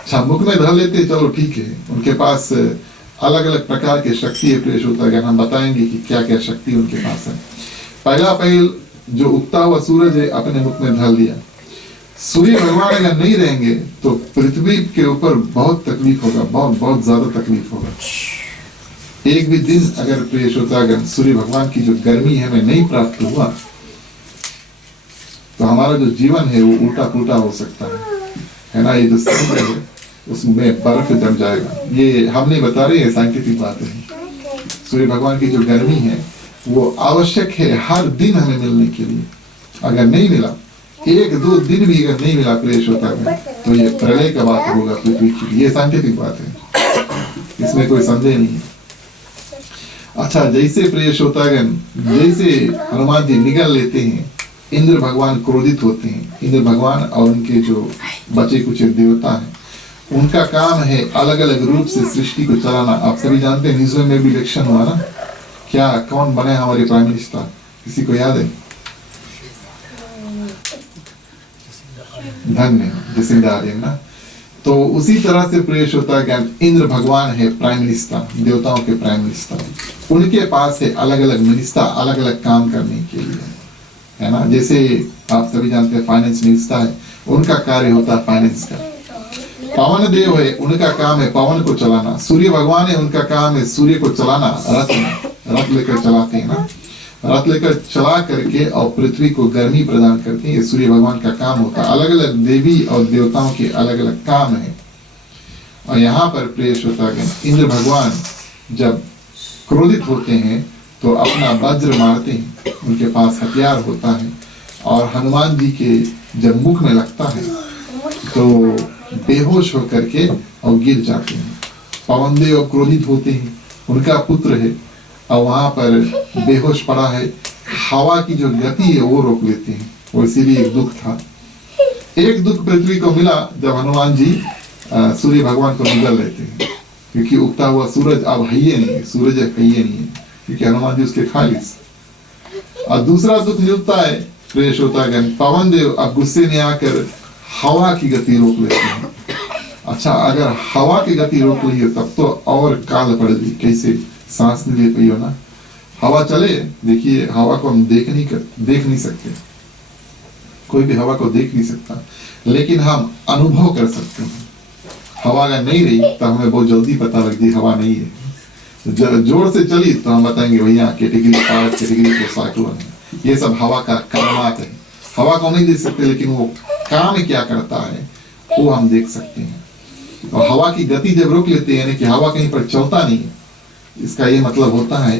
अच्छा, मुख में धर लेते हैं, चलो ठीक है। उनके पास अलग अलग प्रकार की शक्ति है प्रिय श्रोतागण, हम बताएंगे कि क्या क्या शक्ति उनके पास है। पहला पहल जो उगता हुआ सूरज है अपने मुख में धर लिया। सूर्य भगवान अगर नहीं रहेंगे तो पृथ्वी के ऊपर बहुत तकलीफ होगा, बहुत बहुत ज्यादा तकलीफ होगा। एक भी दिन अगर प्रिय श्रोतागण सूर्य भगवान की जो गर्मी है हमें नहीं प्राप्त हुआ तो हमारा जो जीवन है वो उल्टा पुल्टा हो सकता है ना। ये जो समुद्र है उसमें बर्फ जम जाएगा, ये हम नहीं बता रहे, ये साइंटिफिक बात है। सूर्य भगवान की जो गर्मी है वो आवश्यक है हर दिन हमें मिलने के लिए। अगर नहीं मिला, एक दो दिन भी अगर नहीं मिला प्रिय श्रोतागण तो ये प्रलय का बात होगा पृथ्वी की, ये साइंटिफिक बात है, इसमें कोई संदेह नहीं है। अच्छा, जैसे प्रिय श्रोतागण जैसे हनुमान जी निगल लेते हैं, इंद्र भगवान क्रोधित होते हैं। इंद्र भगवान और उनके जो बचे कुछ देवता हैं, उनका काम है अलग अलग रूप से सृष्टि को चलाना। आप सभी जानते हैं न्यूज़ में भी इलेक्शन हुआ ना, क्या कौन बने हमारे प्राइम मिनिस्टर, किसी को याद है? धन्य जसिंदा आर्यन ना। तो उसी तरह से प्रिय श्रोतागण इंद्र भगवान है प्राइम मिनिस्टर, देवताओं के प्राइम मिनिस्टर। उनके पास है अलग अलग मिनिस्टर, अलग अलग काम करने के लिए, है ना। जैसे आप सभी जानते हैं फाइनेंस मिनिस्टर है, उनका कार्य होता है फाइनेंस का। पवन देव है, उनका काम है पवन को चलाना। सूर्य भगवान है, उनका काम है सूर्य को चलाना, रथ लेकर चलाते हैं ना, रथ लेकर चला करके और पृथ्वी को गर्मी प्रदान करते हैं। ये सूर्य भगवान का काम होता है। अलग अलग देवी और देवताओं के अलग अलग काम है। और यहाँ पर प्रिय श्रोतागण इंद्र भगवान जब क्रोधित होते हैं तो अपना वज्र मारते हैं, उनके पास हथियार होता है, और हनुमान जी के जब मुख में लगता है तो बेहोश होकर के और गिर जाते हैं। पवन देव क्रोधित होते हैं, उनका पुत्र है, और वहां पर बेहोश पड़ा है। हवा की जो गति है वो रोक लेते हैं, वो इसीलिए एक दुख था। एक दुख पृथ्वी को मिला जब हनुमान जी सूर्य भगवान को निगल लेते हैं, क्योंकि उगता हुआ सूरज अब है ही नहीं है, सूरज है ही नहीं है, क्योंकि हनुमान जी उसके खालिस। और दूसरा दुख मिलता है प्रिय श्रोतागण, पवन देव अब गुस्से में आकर हवा की गति रोक लेते हैं। अच्छा, अगर हवा की गति रोक ली है तब तो और काल पड़ गई, कैसे सांस नहीं ले पाई हो ना। हवा चले, देखिए हवा को हम देख नहीं सकते, कोई भी हवा को देख नहीं सकता, लेकिन हम अनुभव कर सकते हैं। हवा अगर नहीं रही तो हमें बहुत जल्दी पता लग जाए हवा नहीं है। जोर से चली तो हम बताएंगे भैया कैटेगरी 5 कैटेगरी 4 साइक्लोन है। ये सब हवा का करामात है। हवा को नहीं देख सकते, लेकिन वो काम क्या करता है वो हम देख सकते हैं। और हवा की गति जब रोक लेते हैं, यानी कि हवा कहीं पर चलता नहीं है, इसका ये मतलब होता है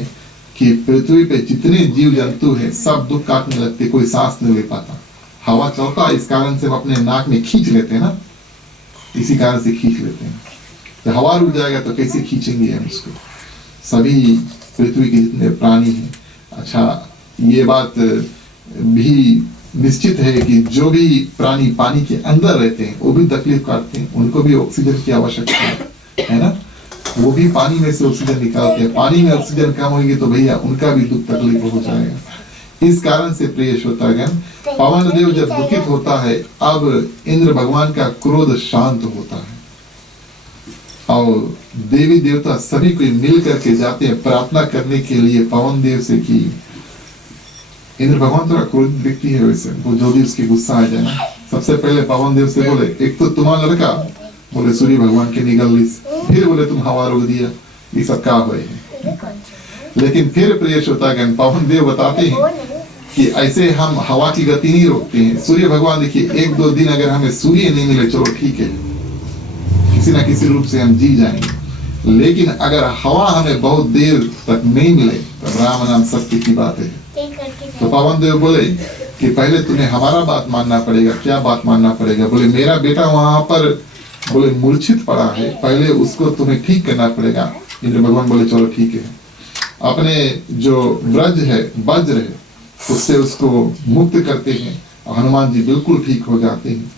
कि पृथ्वी पे जितने जीव जंतु है सब दुख काटने लगते, कोई सांस नहीं ले पाता। हवा चलता है, इस कारण से हम अपने नाक में खींच लेते हैं ना, इसी कारण से खींच लेते हैं। तो हवा रुक जाएगा तो कैसे खींचेंगे हम उसको। सभी पृथ्वी के जितने प्राणी हैं, अच्छा ये बात भी निश्चित है कि जो भी प्राणी पानी के अंदर रहते हैं वो भी तकलीफ काटते हैं, उनको भी ऑक्सीजन की आवश्यकता है ना, वो भी पानी में से ऑक्सीजन निकालते हैं। पानी में ऑक्सीजन कम होगी तो भैया उनका भी दुख तकलीफ हो जाएगा। इस कारण से प्रिय श्रोतागण पवन देव जब दुखित होता है, अब इंद्र भगवान का क्रोध शांत होता है और देवी देवता सभी कोई मिल करके जाते हैं प्रार्थना करने के लिए पवन देव से कि इंद्र भगवान थोड़ा क्रोधित व्यक्ति है, वैसे वो जो भी उसकी गुस्सा आ जाए ना, सबसे पहले पवन देव से बोले एक तो तुम्हारा लड़का, बोले सूर्य भगवान के निगल, फिर बोले तुम हवा रोक दिया, ये सब क्या हुए है। लेकिन फिर प्रिय श्रोतागण पवन देव बताते हैं कि ऐसे हम हवा की गति नहीं रोकते हैं। सूर्य भगवान देखिए, एक दो दिन अगर हमें सूर्य नहीं मिले चलो ठीक है, किसी ना किसी रूप से हम जी जाएंगे, लेकिन अगर हवा हमें बहुत देर तक नहीं मिले तो राम नाम सत्य की बात है। तो पवन देव बोले कि पहले तुम्हें हमारा बात मानना पड़ेगा। क्या बात मानना पड़ेगा? बोले मेरा बेटा वहां पर बोले मूर्छित पड़ा है, पहले उसको तुम्हें ठीक करना पड़ेगा। इंद्र भगवान बोले चलो ठीक है। अपने जो ब्रज है, वज्र है, उससे उसको मुक्त करते हैं और हनुमान जी बिल्कुल ठीक हो जाते हैं।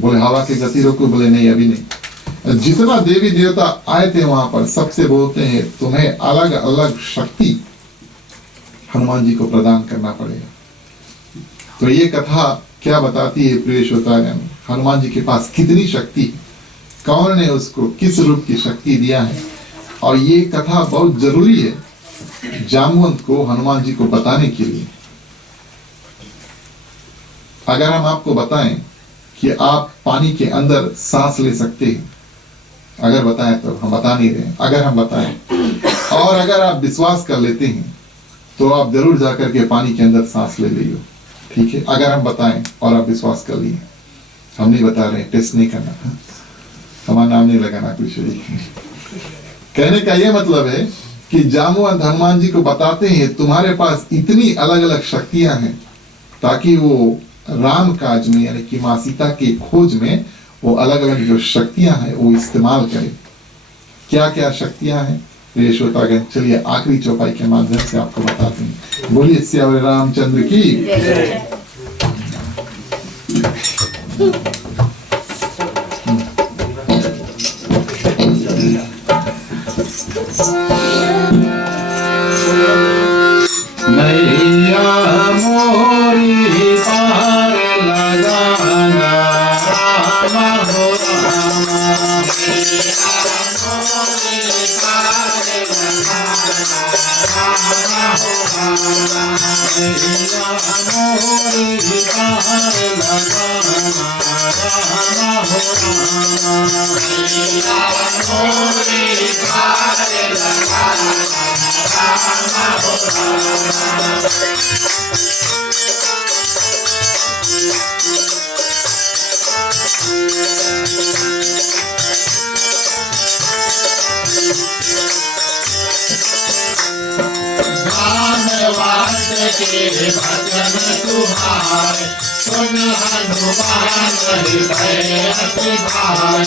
बोले हवा की गति रोको? बोले नहीं अभी नहीं। जितना देवी देवता आए थे वहां पर सबसे बोलते हैं तुम्हें अलग अलग शक्ति हनुमान जी को प्रदान करना पड़ेगा। तो ये कथा क्या बताती है प्रिय श्रोतागण? हनुमान जी के पास कितनी शक्ति, कौन ने उसको किस रूप की शक्ति दिया है। और ये कथा बहुत जरूरी है जामवंत को हनुमान जी को बताने के लिए। अगर हम आपको बताएं कि आप पानी के अंदर सांस ले सकते हैं, अगर बताएं तो हम बता नहीं रहे, अगर हम बताएं और अगर आप विश्वास कर लेते हैं तो आप जरूर जाकर के पानी के अंदर सांस ले लीजिए, ठीक है? अगर हम बताएं और आप विश्वास कर लिए, हम नहीं बता रहे, टेस्ट नहीं करना, हमारा नाम नहीं लगाना कुछ भी। कहने का यह मतलब है कि जामवंत हनुमान जी को बताते हैं तुम्हारे पास इतनी अलग अलग शक्तियां हैं ताकि वो राम काज में यानी कि मां सीता की खोज में वो अलग अलग जो शक्तियां हैं वो इस्तेमाल करें। क्या क्या शक्तियां हैं प्रिय श्रोतागण? चलिए आखिरी चौपाई के माध्यम से आपको बताते हैं। बोलिए सियावर रामचंद्र की। नैया मोरी पार लगाना राम हो राम। नैया मोरी पार लगाना राम हो राम। नैया मोरी पार लगाना राम हो राम। नैया मोरी पार लगाना राम हो राम। के भजन तुम्हारे सुन हनुमान हृदय अति भाई।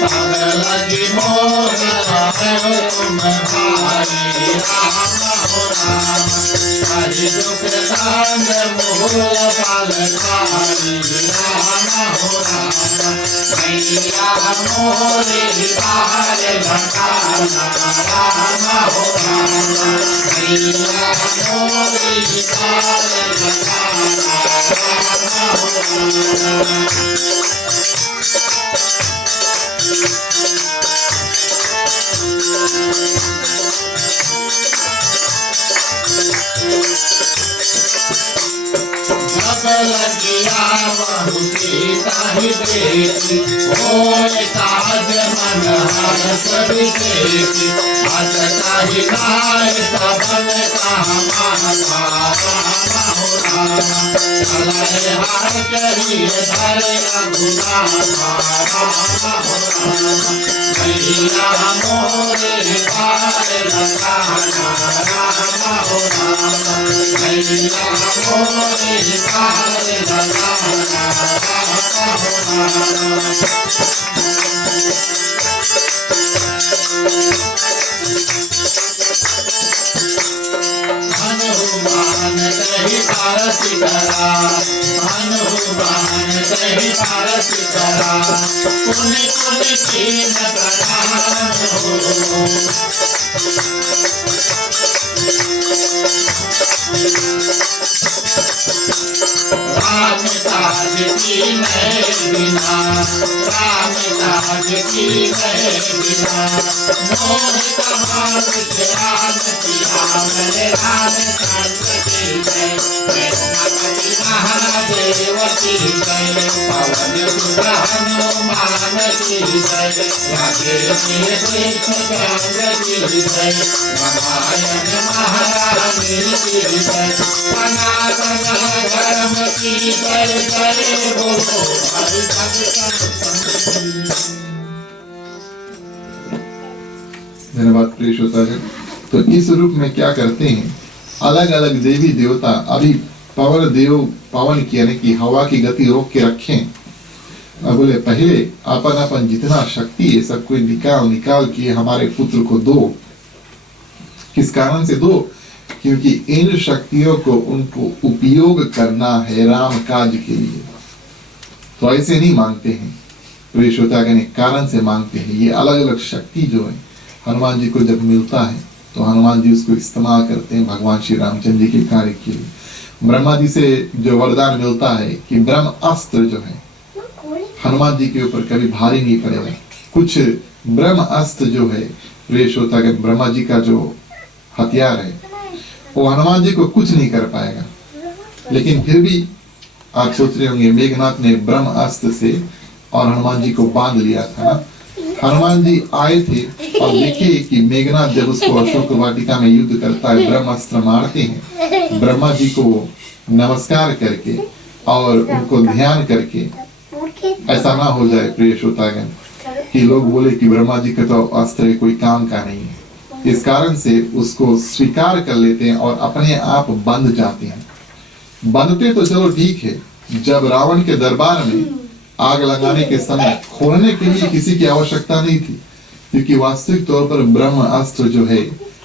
तब लगी मोर तुम भाई राम हो राम। हरि दुख दान मूल फल खाई राम हो राम। मैया मोरे पार लगाना राम हो राम। मैया मोरे पार लगाना राम हो राम। लगिया बहु सीता ही देखी होए काज मन हर्ष विशेषी। आज काही नाय सबन कहा माता राम हो राम। चले हार करी धरे रघुनाथा राम हो राम। मैया मोरे पार लगाना राम हो राम। मैया मोरे पार लगाना राम हो राम। हनुमान कही पारस करा। हनुमान कही पारस करा। पुण्य पुण्य कीन प्रधान हो। राम काज की नए बिना। राम काज की नए बिना। मोह कहाँ राम किया मेरे राम चंद्र की जय। गणपति महादेव की जय। पवन पुत्र हनुमान की जय। लगे वृक्ष चंद्र की जय। रामायण महारानी की जय। सनातन धर्म की जय जय बोलो हरि धन्यवाद प्रिय श्रोतागण। तो इस रूप में क्या करते हैं, अलग अलग देवी देवता अभी पवन की यानी कि हवा की गति रोक के रखें। अब बोले पहले अपन अपन जितना शक्ति है सबको निकाल के हमारे पुत्र को दो। किस कारण से दो? क्योंकि इन शक्तियों को उनको उपयोग करना है राम काज के लिए। तो ऐसे नहीं मांगते हैं प्रिय श्रोतागण, एक कारण से मांगते हैं। ये अलग अलग शक्ति जो है हनुमान जी को जब मिलता है तो हनुमान जी उसको इस्तेमाल करते हैं भगवान श्री रामचंद्र जी के कार्य के लिए। ब्रह्मा जी से जो वरदान मिलता है कि ब्रह्म अस्त्र जो है हनुमान जी के ऊपर कभी भारी नहीं पड़ेगा। कुछ ब्रह्म अस्त्र जो है प्रिय श्रोतागण, ब्रह्मा जी का जो हथियार है वो हनुमान जी को कुछ नहीं कर पाएगा। लेकिन फिर भी आप सोच रहे होंगे मेघनाथ ने ब्रह्म अस्त्र से और हनुमान जी को बांध लिया था ना। हनुमान जी आए थे और देखे कि मेघनाथ जब उसको अशोक वाटिका में युद्ध करता है, ब्रह्मास्त्र मारते हैं, ब्रह्मा जी को नमस्कार करके और उनको ध्यान करके ऐसा ना हो जाए प्रिय श्रोतागण कि लोग बोले कि ब्रह्मा जी का तो अस्त्र कोई काम का नहीं है। इस कारण से उसको स्वीकार कर लेते हैं और अपने आप बंध जाते हैं। बंधते तो चलो ठीक है, जब रावण के दरबार में आग लगाने के समय खोलने के लिए किसी की आवश्यकता नहीं थी, क्योंकि वास्तविक तौर पर ब्रह्म अस्त्र जो है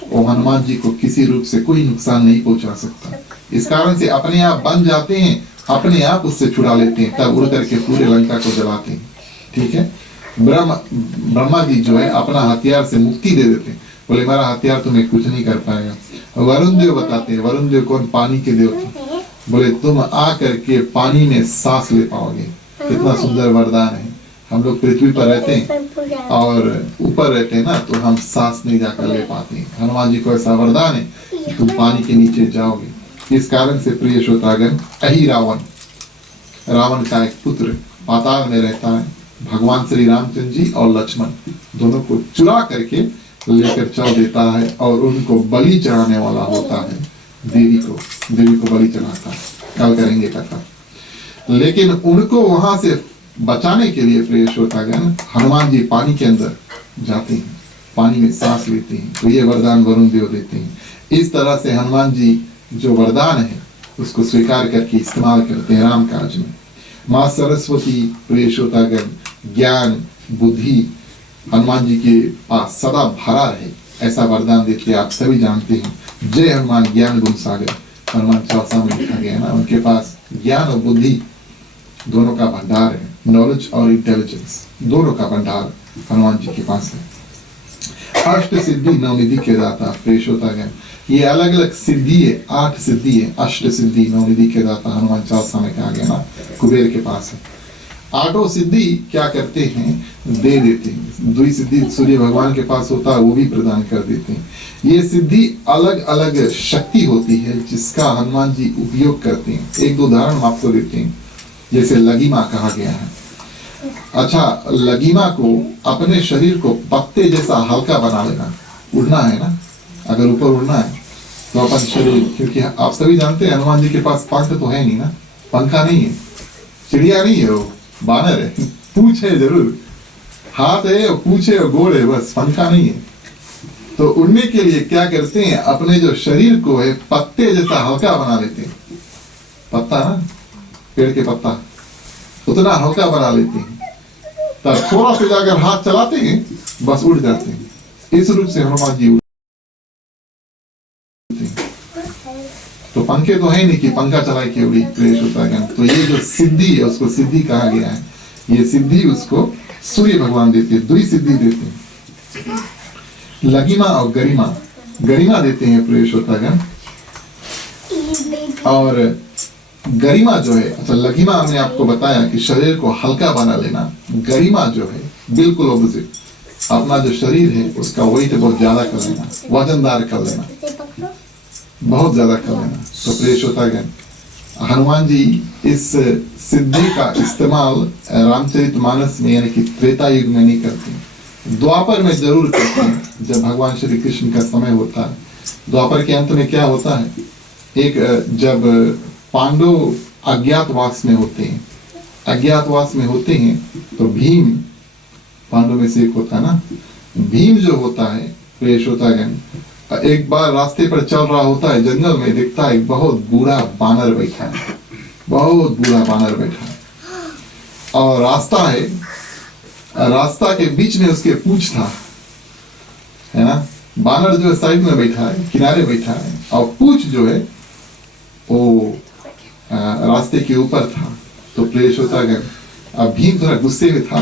वो हनुमान जी को किसी रूप से कोई नुकसान नहीं पहुंचा सकता। इस कारण से अपने आप बन जाते हैं, अपने आप उससे छुड़ा लेते हैं, तब उड़ करके पूरे लंका को जलाते हैं। ठीक है, ब्रह्मा जी जो है अपना हथियार से मुक्ति दे देते हैं, बोले मेरा हथियार तुम्हें कुछ नहीं कर पाएगा। वरुण देव बताते हैं, वरुण देव कौन? पानी के देव थे। बोले तुम आ करके पानी में सांस ले पाओगे। कितना सुंदर वरदान है। हम लोग पृथ्वी पर रहते हैं और ऊपर रहते हैं ना, तो हम सांस नहीं जाकर ले पाते हैं। हनुमान जी को ऐसा वरदान है कि तुम पानी के नीचे जाओगे। इस कारण से प्रिय श्रोतागण, अहि रावण का एक पुत्र पाताल में रहता है, भगवान श्री रामचंद्र जी और लक्ष्मण दोनों को चुरा करके लेकर चल देता है और उनको बलि चढ़ाने वाला होता है। देवी को बलि चढ़ाता है। कल करेंगे कथा। लेकिन उनको वहां से बचाने के लिए प्रिय श्रोतागण हनुमान जी पानी के अंदर जाते हैं, पानी में सांस लेते हैं, तो ये वरदान वरुण देव देते हैं। इस तरह से हनुमान जी जो वरदान है उसको स्वीकार करके इस्तेमाल करते हैं राम काज में। माँ सरस्वती प्रिय श्रोतागण ज्ञान बुद्धि हनुमान जी के पास सदा भरा रहे ऐसा वरदान देते हैं। आप सभी जानते हैं, जय हनुमान ज्ञान गुण सागर हनुमान चालीसा में लिखा गया है ना। उनके पास ज्ञान और बुद्धि दोनों का भंडार है, नॉलेज और इंटेलिजेंस दोनों का भंडार हनुमान जी के पास है। अष्ट सिद्धि नवनिधि के दाता प्रिय श्रोतागण, ये अलग अलग सिद्धि है, 8 सिद्धि है। अष्ट सिद्धि नवनिधि के दाता हनुमान चालीसा में कहा गया ना, कुबेर के पास है। 8 सिद्धि क्या करते हैं? दे देते हैं। 2 सिद्धि सूर्य भगवान के पास होता है, वो भी प्रदान कर देते हैं। ये सिद्धि अलग अलग शक्ति होती है जिसका हनुमान जी उपयोग करते हैं। 1-2 उदाहरण हम आपको देते हैं। जैसे लघिमा कहा गया है। अच्छा, लघिमा को अपने शरीर को पत्ते जैसा हल्का बना लेना। उड़ना है ना, अगर ऊपर उड़ना है तो अपन शरीर, क्योंकि आप सभी जानते हैं हनुमान जी के पास पंख तो है नहीं ना, पंखा नहीं है, चिड़िया नहीं है, वो बानर है। पूछ है जरूर, हाथ है और पूछ है और गोड़ है, बस पंखा नहीं है। तो उड़ने के लिए क्या करते हैं? अपने जो शरीर को है पत्ते जैसा हल्का बना लेते हैं। पत्ता ना, पेड़ के पत्ता उतना हल्का बना लेते हैं, तब थोड़ा सा जाकर हाथ चलाते हैं, बस उड़ जाते हैं। इस रूप से हनुमान जी उड़ते हैं। तो पंखे तो है नहीं कि पंखा चलाए के उड़ी प्रेस होता है। तो ये जो सिद्धि है उसको सिद्धि कहा गया है। ये सिद्धि उसको सूर्य भगवान देते हैं, 2 सिद्धि देते हैं, लघिमा और गरिमा। गरिमा देते हैं प्रेस होता है। और गरिमा जो है, अच्छा लघिमा हमने आपको बताया कि शरीर को हल्का बना लेना। गरिमा जो है बिल्कुल ऑपोजिट, अपना जो शरीर है उसका वेट बहुत ज्यादा कर लेना, वजनदार कर लेना, बहुत ज्यादा कर लेना। तो प्रेस होता है हनुमान जी इस सिद्धि का इस्तेमाल रामचरितमानस में यानी कि त्रेता युग में नहीं करते, द्वापर में जरूर करते हैं, जब भगवान श्री कृष्ण का समय होता है। द्वापर के अंत में क्या होता है? एक जब पांडव अज्ञातवास में होते हैं तो भीम पांडव में से एक होता है ना। भीम जो होता है प्रिय श्रोतागण, एक बार रास्ते पर चल रहा होता है, जंगल में दिखता है एक बहुत बूढ़ा बानर बैठा है, बहुत बूढ़ा बानर बैठा है, और रास्ता है, रास्ता के बीच में उसके पूंछ था, है ना। बानर जो है साइड में बैठा है, किनारे बैठा है, और पूंछ जो है वो रास्ते के ऊपर था। तो प्रिय श्रोतागण, अब भीम थोड़ा गुस्से में था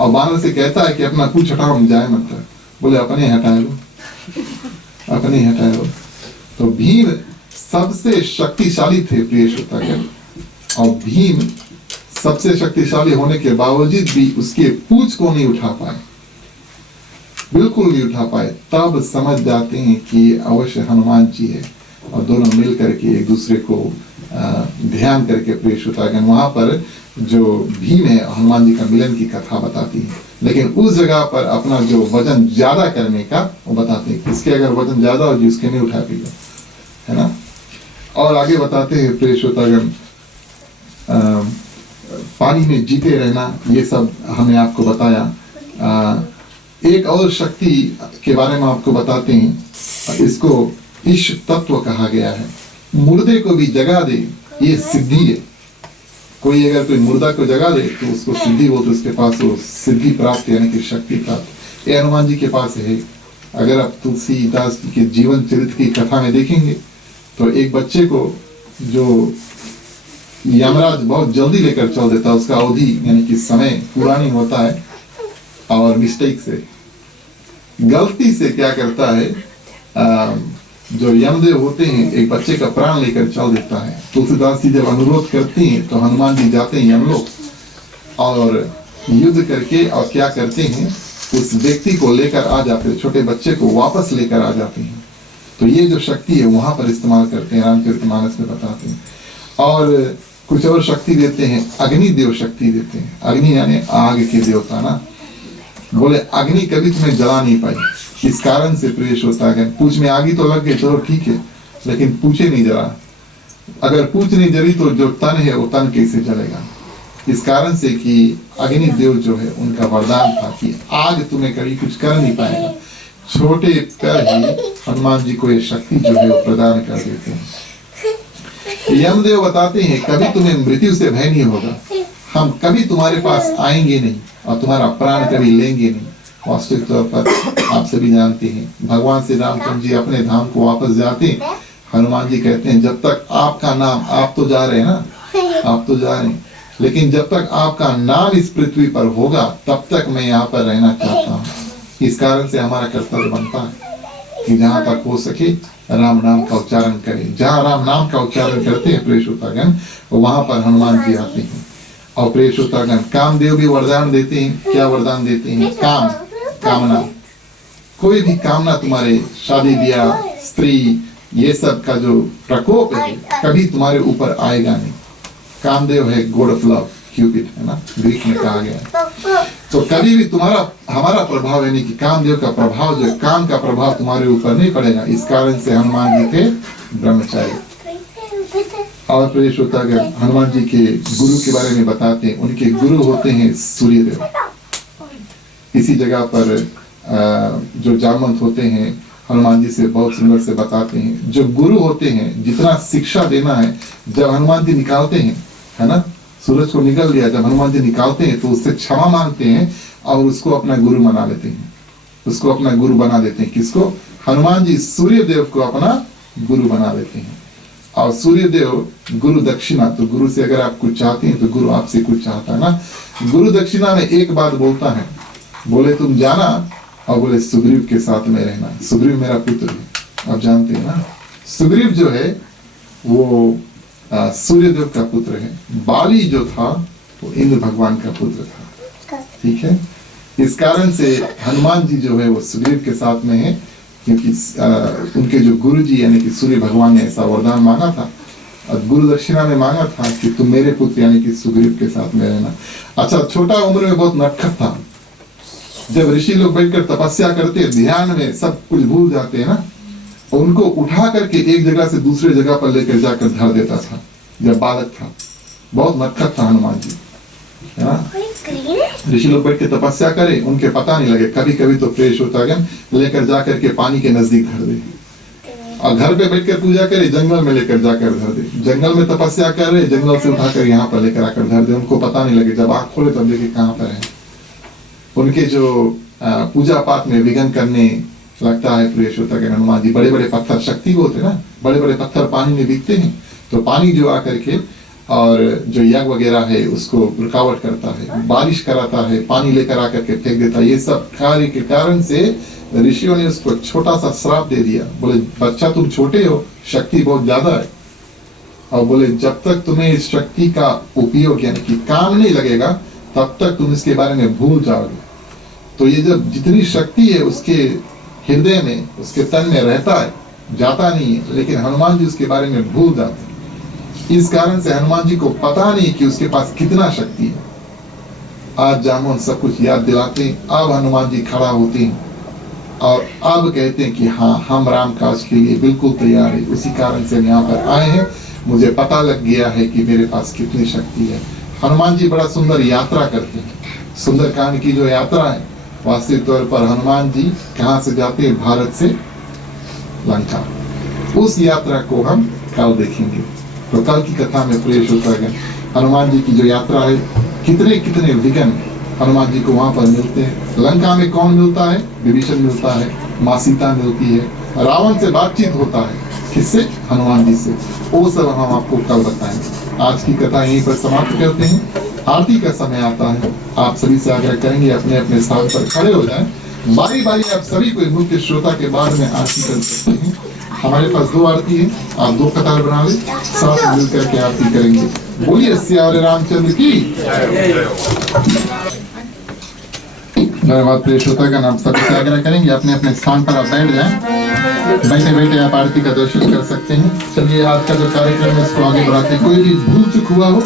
और बानर से कहता है कि अपना पूंछ हटाओ, हम जाए मत। बोले अपने हटाए लो, अपने हटाए लो। तो भीम सबसे शक्तिशाली थे प्रिय श्रोतागण, और भीम सबसे शक्तिशाली होने के बावजूद भी उसके पूंछ को नहीं उठा पाए, बिल्कुल नहीं उठा पाए। तब समझ जाते हैं कि अवश्य हनुमान जी है, और दोनों मिल करके एक दूसरे को ध्यान करके प्रिय श्रोतागण वहां पर जो भीम है हनुमान जी का मिलन की कथा बताती है। लेकिन उस जगह पर अपना जो वजन ज्यादा करने का वो बताते हैं, किसके अगर वजन ज्यादा हो जिसके नहीं उठा पाएगा, है ना। और आगे बताते हैं प्रिय श्रोतागण, पानी में जीते रहना, ये सब हमने आपको बताया। एक और शक्ति के बारे में आपको बताते हैं, इसको ईश तत्व कहा गया है। मुर्दे को भी जगा दे, ये सिद्धि है। कोई अगर कोई मुर्दा को जगा दे तो उसको सिद्धि बोलते, उसके पास वो सिद्धि प्राप्त यानी कि शक्ति प्राप्त। ये हनुमान जी के पास है। अगर आप तुलसीदास के जीवन चरित्र की कथा में देखेंगे तो एक बच्चे को जो यमराज बहुत जल्दी लेकर चल देता है, उसका अवधि यानी कि समय पूरा नहीं होता है, और मिस्टेक से, गलती से क्या करता है, जो यमदेव होते हैं एक बच्चे का प्राण लेकर चल देता है। तुलसीदास जी जब अनुरोध करते हैं तो हनुमान जी जाते हैं यमलोक और युद्ध करके और क्या करते हैं, उस व्यक्ति को लेकर आ जाते हैं, छोटे बच्चे को वापस लेकर आ जाते हैं। तो ये जो शक्ति है वहां पर इस्तेमाल करते हैं, रामचरितमानस में बताते हैं। और कुछ और शक्ति देते हैं, अग्नि देव शक्ति देते हैं। अग्नि यानी आग के देवता ना। बोले अग्नि कभी तुम्हें जला नहीं पाई, इस कारण से प्रिय श्रोतागण, पूंछ में आगी तो लग गई, चलो ठीक है, लेकिन पूछे नहीं जला। अगर पूंछ नहीं जली तो जो तन है वो तन कैसे जलेगा। इस कारण से कि अग्नि देव जो है उनका वरदान था कि आग तुम्हें कभी कुछ कर नहीं पाएगा। छोटे पैर ही हनुमान जी को ये शक्ति जो है वो प्रदान कर देते हैं। यमदेव बताते हैं कभी तुम्हें मृत्यु से भय नहीं होगा, हम कभी तुम्हारे पास आएंगे नहीं और तुम्हारा प्राण कभी लेंगे नहीं। वास्तविक तौर पर आप सभी जानते हैं भगवान श्री रामचंद्र जी अपने धाम को वापस जाते हैं, हनुमान जी कहते हैं जब तक आपका नाम, आप तो जा रहे हैं ना, आप तो जा रहे हैं, लेकिन जब तक आपका नाम इस पृथ्वी पर होगा तब तक मैं यहाँ पर रहना चाहता हूँ। इस कारण से हमारा कर्तव्य बनता है कि जहाँ तक हो सके राम नाम का उच्चारण करें। जहाँ राम नाम का उच्चारण करते हैं प्रिय श्रोतागण, वहां पर हनुमान जी आते हैं। और प्रिय श्रोतागण, कामदेव भी वरदान देते हैं। क्या वरदान देते हैं? काम, कामना, कोई भी कामना तुम्हारे शादी ब्याह, स्त्री, ये सब का जो प्रकोप है कभी तुम्हारे ऊपर आएगा नहीं। कामदेव है गॉड ऑफ लव, क्यूपिड है ना, ग्रीक में कहा गया है। तो कभी भी तुम्हारा हमारा प्रभाव यानी कि कामदेव का प्रभाव जो काम का प्रभाव तुम्हारे ऊपर नहीं पड़ेगा। इस कारण से हनुमान जी थे ब्रह्मचारी। और प्रिय श्रोतागण, हनुमान जी के गुरु के बारे में बताते हैं। उनके गुरु होते हैं सूर्यदेव। इसी जगह पर जो जामवंत होते हैं हनुमान जी से बहुत सुंदर से बताते हैं। जो गुरु होते हैं, जितना शिक्षा देना है, जब हनुमान जी निकालते हैं, है ना, सूरज को निकल लिया, जब हनुमान जी निकालते हैं तो उससे क्षमा मांगते हैं और उसको अपना गुरु बना लेते हैं। उसको अपना गुरु बना देते हैं। किसको? हनुमान जी सूर्यदेव को अपना गुरु बना लेते हैं। और सूर्यदेव गुरु दक्षिणा, तो गुरु से अगर आप कुछ चाहते हैं तो गुरु आपसे कुछ चाहता है ना। गुरु दक्षिणा में एक बात बोलता है, बोले तुम जाना, और बोले सुग्रीव के साथ में रहना। सुग्रीव मेरा पुत्र है, आप जानते हैं ना। सुग्रीव जो है वो सूर्यदेव का पुत्र है। बाली जो था वो इंद्र भगवान का पुत्र था। ठीक है, इस कारण से हनुमान जी जो है वो सुग्रीव के साथ में है, क्योंकि उनके जो गुरु जी यानी कि सूर्य भगवान ने ऐसा वरदान मांगा था और गुरु दक्षिणा में मांगा था कि तुम मेरे पुत्र यानी कि सुग्रीव के साथ में रहना। अच्छा, छोटा उम्र में बहुत नटखट था। जब ऋषि लोग बैठकर तपस्या करते, ध्यान में सब कुछ भूल जाते हैं ना, उनको उठा करके एक जगह से दूसरे जगह पर लेकर जाकर धर देता था। जब बालक था बहुत नटखट था हनुमान जी, है ना। ऋषि लोग बैठ के तपस्या करें, उनके पता नहीं लगे। कभी कभी तो प्रेषोतागण लेकर जाकर के पानी के नजदीक धर दे, और घर पे बैठ कर पूजा करे, जंगल में लेकर जाकर धर दे। जंगल में तपस्या कर रहे, जंगल से उठाकर यहाँ पर लेकर आकर धर दे, उनको पता नहीं लगे। जब आँख खोले तब देखे कहाँ पर है। उनके जो पूजा पाठ में विघ्न करने लगता है प्रेषोतागण हनुमान जी। बड़े बड़े पत्थर, शक्ति को होते ना, बड़े बड़े पत्थर पानी में दिखते हैं, तो पानी जो आकर के और जो यज्ञ वगैरह है उसको रुकावट करता है, बारिश कराता है, पानी लेकर आकर के फेंक देता है। ये सब कार्य के कारण से ऋषियों ने उसको छोटा सा श्राप दे दिया। बोले बच्चा तुम छोटे हो, शक्ति बहुत ज्यादा है, और बोले जब तक तुम्हें इस शक्ति का उपयोग यानी कि काम नहीं लगेगा तब तक तुम इसके बारे में भूल जाओगे। तो ये जब जितनी शक्ति है उसके हृदय में, उसके तन में रहता है, जाता नहीं है, लेकिन हनुमान जी उसके बारे में भूल जाते हैं। इस कारण से हनुमान जी को पता नहीं कि उसके पास कितना शक्ति है। आज जामुन सब कुछ याद दिलाते हैं। अब हनुमान जी खड़ा होते हैं और अब कहते हैं कि हाँ, हम राम काज के लिए बिल्कुल तैयार है। उसी कारण से हम यहाँ पर आए हैं। मुझे पता लग गया है कि मेरे पास कितनी शक्ति है। हनुमान जी बड़ा सुंदर यात्रा करते हैं। सुंदरकांड की जो यात्रा है, वास्तविक तौर पर हनुमान जी कहाँ से जाते हैं? भारत से लंका। उस यात्रा को हम कल देखेंगे। तो कल की कथा में प्रेषोतागण हनुमान जी की जो यात्रा है, कितने कितने विघ्न हनुमान जी को वहां पर मिलते हैं। लंका में कौन मिलता है? विभीषण मिलता है, माँ सीता मिलती है, रावण से बातचीत होता है। किससे? हनुमान जी से। वो सब हम आपको कल बताएंगे। आज की कथा यहीं पर समाप्त करते हैं। आरती का समय आता है। आप सभी से आग्रह करेंगे अपने अपने स्थान पर खड़े हो जाएं। बारी बारी आप सभी कोई मुख्य श्रोता के बाद में आरती कर सकते हैं। हमारे पास 2 आरती है, आप 2 कतार बना ले, साथ मिलकर के आरती करेंगे। बोलिए सियावर रामचंद्र की। धन्यवाद प्रेषोतागण। आप सभी से आग्रह करेंगे अपने अपने स्थान पर आप बैठ जाएं। बैठे बैठे आप आरती का दर्शन कर सकते हैं। चलिए आज का जो कार्यक्रम है उसको आगे बढ़ाते हैं। कोई भी भूल चूक हुआ हो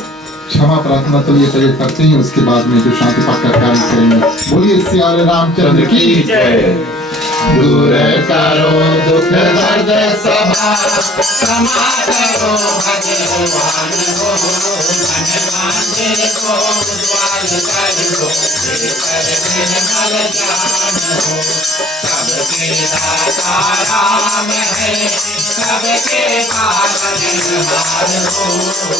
क्षमा प्रार्थना चलिए पहले करते हैं, उसके बाद में जो शांति पाठ का कार्य करेंगे। बोलिए सियावर रामचंद्र की जय। दूर करो दुख दर्द सभा, क्षमा करो भगवान हो। हनुमान को उद्वाल कर दो, कर निर्मल ज्ञान हो। सबके दाता राम है, सबके पालनहार हो।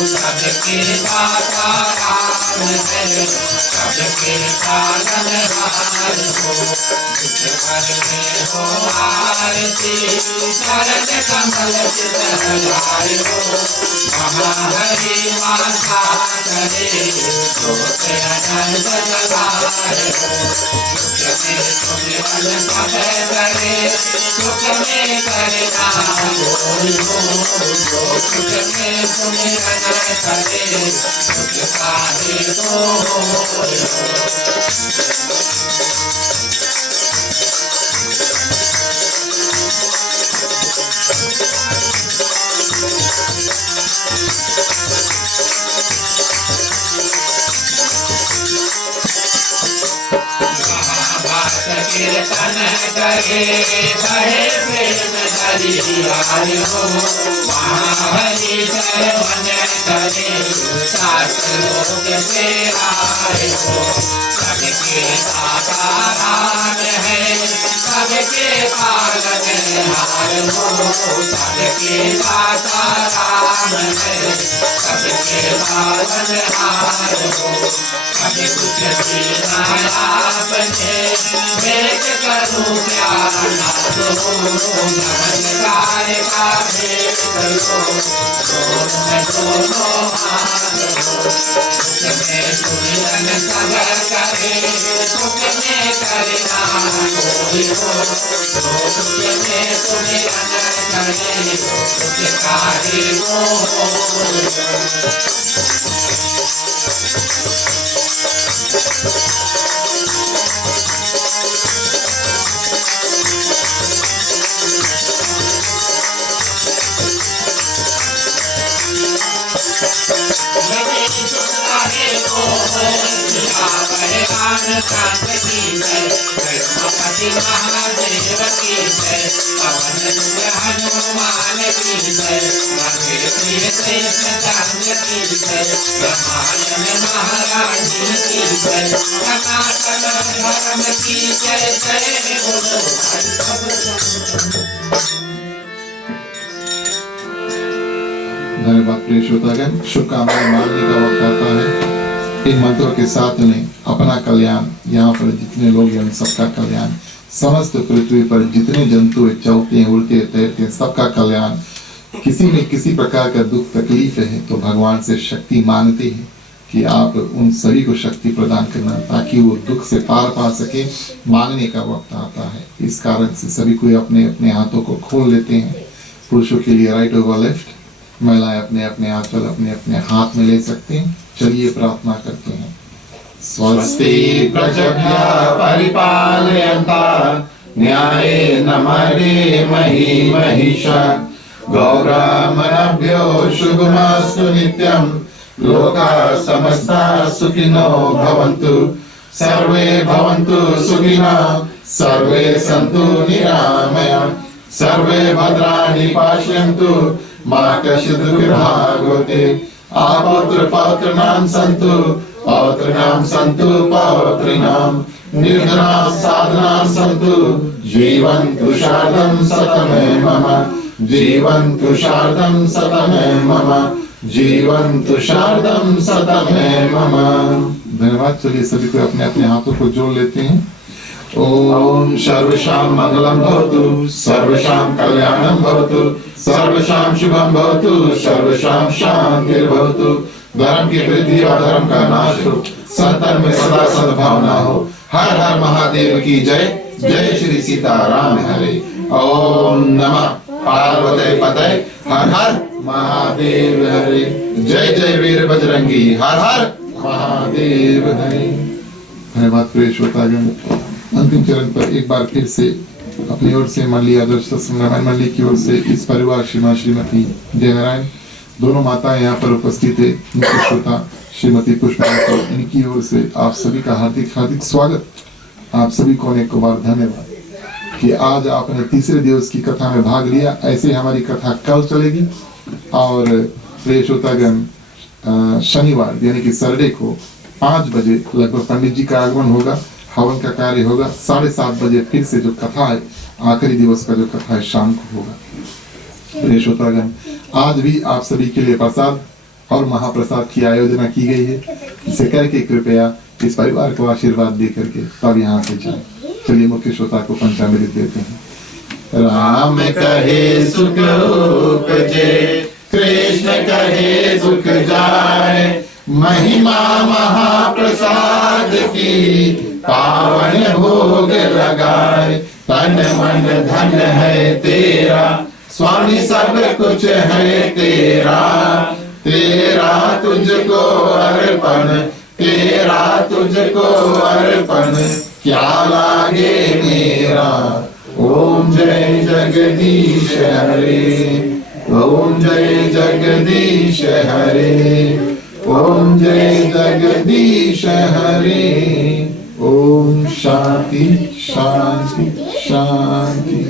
सबके दाता राम है, सबके पालनहार हो। हो आरती चरण कमल चितलाय हो। महाहरि माता करे दोष अनंत जगाए हो। सुख में सुमिरन सब करे, सुख में करना कोई हो। जो सुख में सुमिरन करे, सुख पाए तो होय हो। कीर्तन करे बड़े प्रेम दरियाय हो। महाहरि चरण करे सात लोक से आए हो। सबके दाता राम है, सबके पालनहार हो। सबके दाता राम है, सबके पालनहार हो। कभी कुछ सीना आपने भेंट करूं प्यार ना दो। नमस्कार का भेंट करो, दोनों में दोनों हाथ हो। सुख में सुमिरन सब करे, सुख में करना कोई हो। जो सुख में सुमिरन करे, सुख कार्य को हो। लगे चुराहे को हो, सिया कल्याण कांत की जय, गणपति महादेव की जय, पवन सुत हनुमान की जय, राधे प्रिय कृष्ण चंद्र की जय, रामायण महाराज की जय, सनातन धर्म की जय, जय बोलो धन्यवाद प्रिय श्रोतागण। शुभकामनाएं मांगने का वक्त आता है। इन मंत्रों के साथ उन्हें अपना कल्याण, यहाँ पर जितने लोग हैं उन सबका कल्याण, समस्त पृथ्वी पर जितने जंतु चलते हैं उड़ते तैरते हैं सबका कल्याण, किसी में किसी प्रकार का दुख तकलीफ है तो भगवान से शक्ति मांगते हैं कि आप उन सभी को शक्ति प्रदान करना ताकि वो दुख से पार पा सके। मांगने का वक्त आता है, इस कारण से सभी कोई अपने अपने हाथों को खोल लेते हैं। पुरुषों के लिए राइट ओवर लेफ्ट, महिलाएं अपने अपने आंचल अपने अपने हाथ में ले सकते हैं। चलिए प्रार्थना करते हैं। स्वस्ति प्रजभ्यः परिपालयन्तः न्यायेन महीः महिषा गौरामनभ्यो शुभमस्तु नित्यं लोकाः समस्ताः सुखिनो भवन्तु सर्वे भवन्तु सुखिनः सर्वे सन्तु निरामया सर्वे भद्राणि पश्यन्तु मा कश्चित् दुर्भाग् भवति अपौत्र पौत्राणां सन्तु पौत्राणां सन्तु पौत्रिणां निर्धनाः साधनाः सन्तु जीवन्तु शारदं शतमे मम जीवन्तु शारदं शतमे मम जीवन्तु शारदं शतमे मम। धन्यवाद। चलिए सभी को अपने अपने हाथों को जोड़ लेते हैं। ओम सर्वेषां मंगलं भवतु सर्वेषां कल्याणं भवतु सर्वेषां शुभं भवतु सर्वेषां शांतिर्भवतु। धर्म की वृद्धि और धर्म का नाश हो, संतन में सदा सद्भावना हो। हर हर महादेव की जय। जय श्री सीताराम हरे। ओम नमः पार्वती पतये हर हर महादेव हरे। जय जय वीर बजरंगी हर हर महादेव हरे। धन्यवाद प्रिय श्रोतागण। अंतिम चरण पर एक बार फिर से अपनी ओर से मंडली आदर्श सत्संग रामायण मंडली की ओर से इस परिवार श्रीमान श्रीमती जयनारायण दोनों माताएं यहाँ पर उपस्थित है, मुख्य श्रोता श्रीमती पुष्पा, इनकी ओर से आप सभी का हार्दिक हार्दिक स्वागत। आप सभी को एक बार धन्यवाद कि आज आपने तीसरे दिवस की कथा में भाग लिया। ऐसे हमारी कथा कल चलेगी और प्रिय श्रोतागण शनिवार यानी कि सैटरडे को 5 बजे लगभग पंडित जी का आगमन होगा, हवन का कार्य होगा। 7:30 बजे फिर से जो कथा है, आखिरी दिवस का जो कथा है शाम को होगा। प्रिय श्रोतागण, आज भी आप सभी के लिए प्रसाद और महाप्रसाद की आयोजना की गई है। इसे करके कृपया इस परिवार को आशीर्वाद दे करके तब यहाँ से जाए। चलिए मुख्य श्रोता को पंचामृत देते हैं। राम कहे सुख उपजे कृष्ण कहे सुख जाए, महिमा महाप्रसाद की पावन भोग लगाए। तन मन धन है तेरा स्वामी सब कुछ है तेरा, तेरा तुझको अर्पण तेरा तुझको अर्पण क्या लागे मेरा। ओम जय जगदीश हरे। ओम जय जगदीश हरे। ओम जय जगदीश हरे। ओम शांति शांति शांति।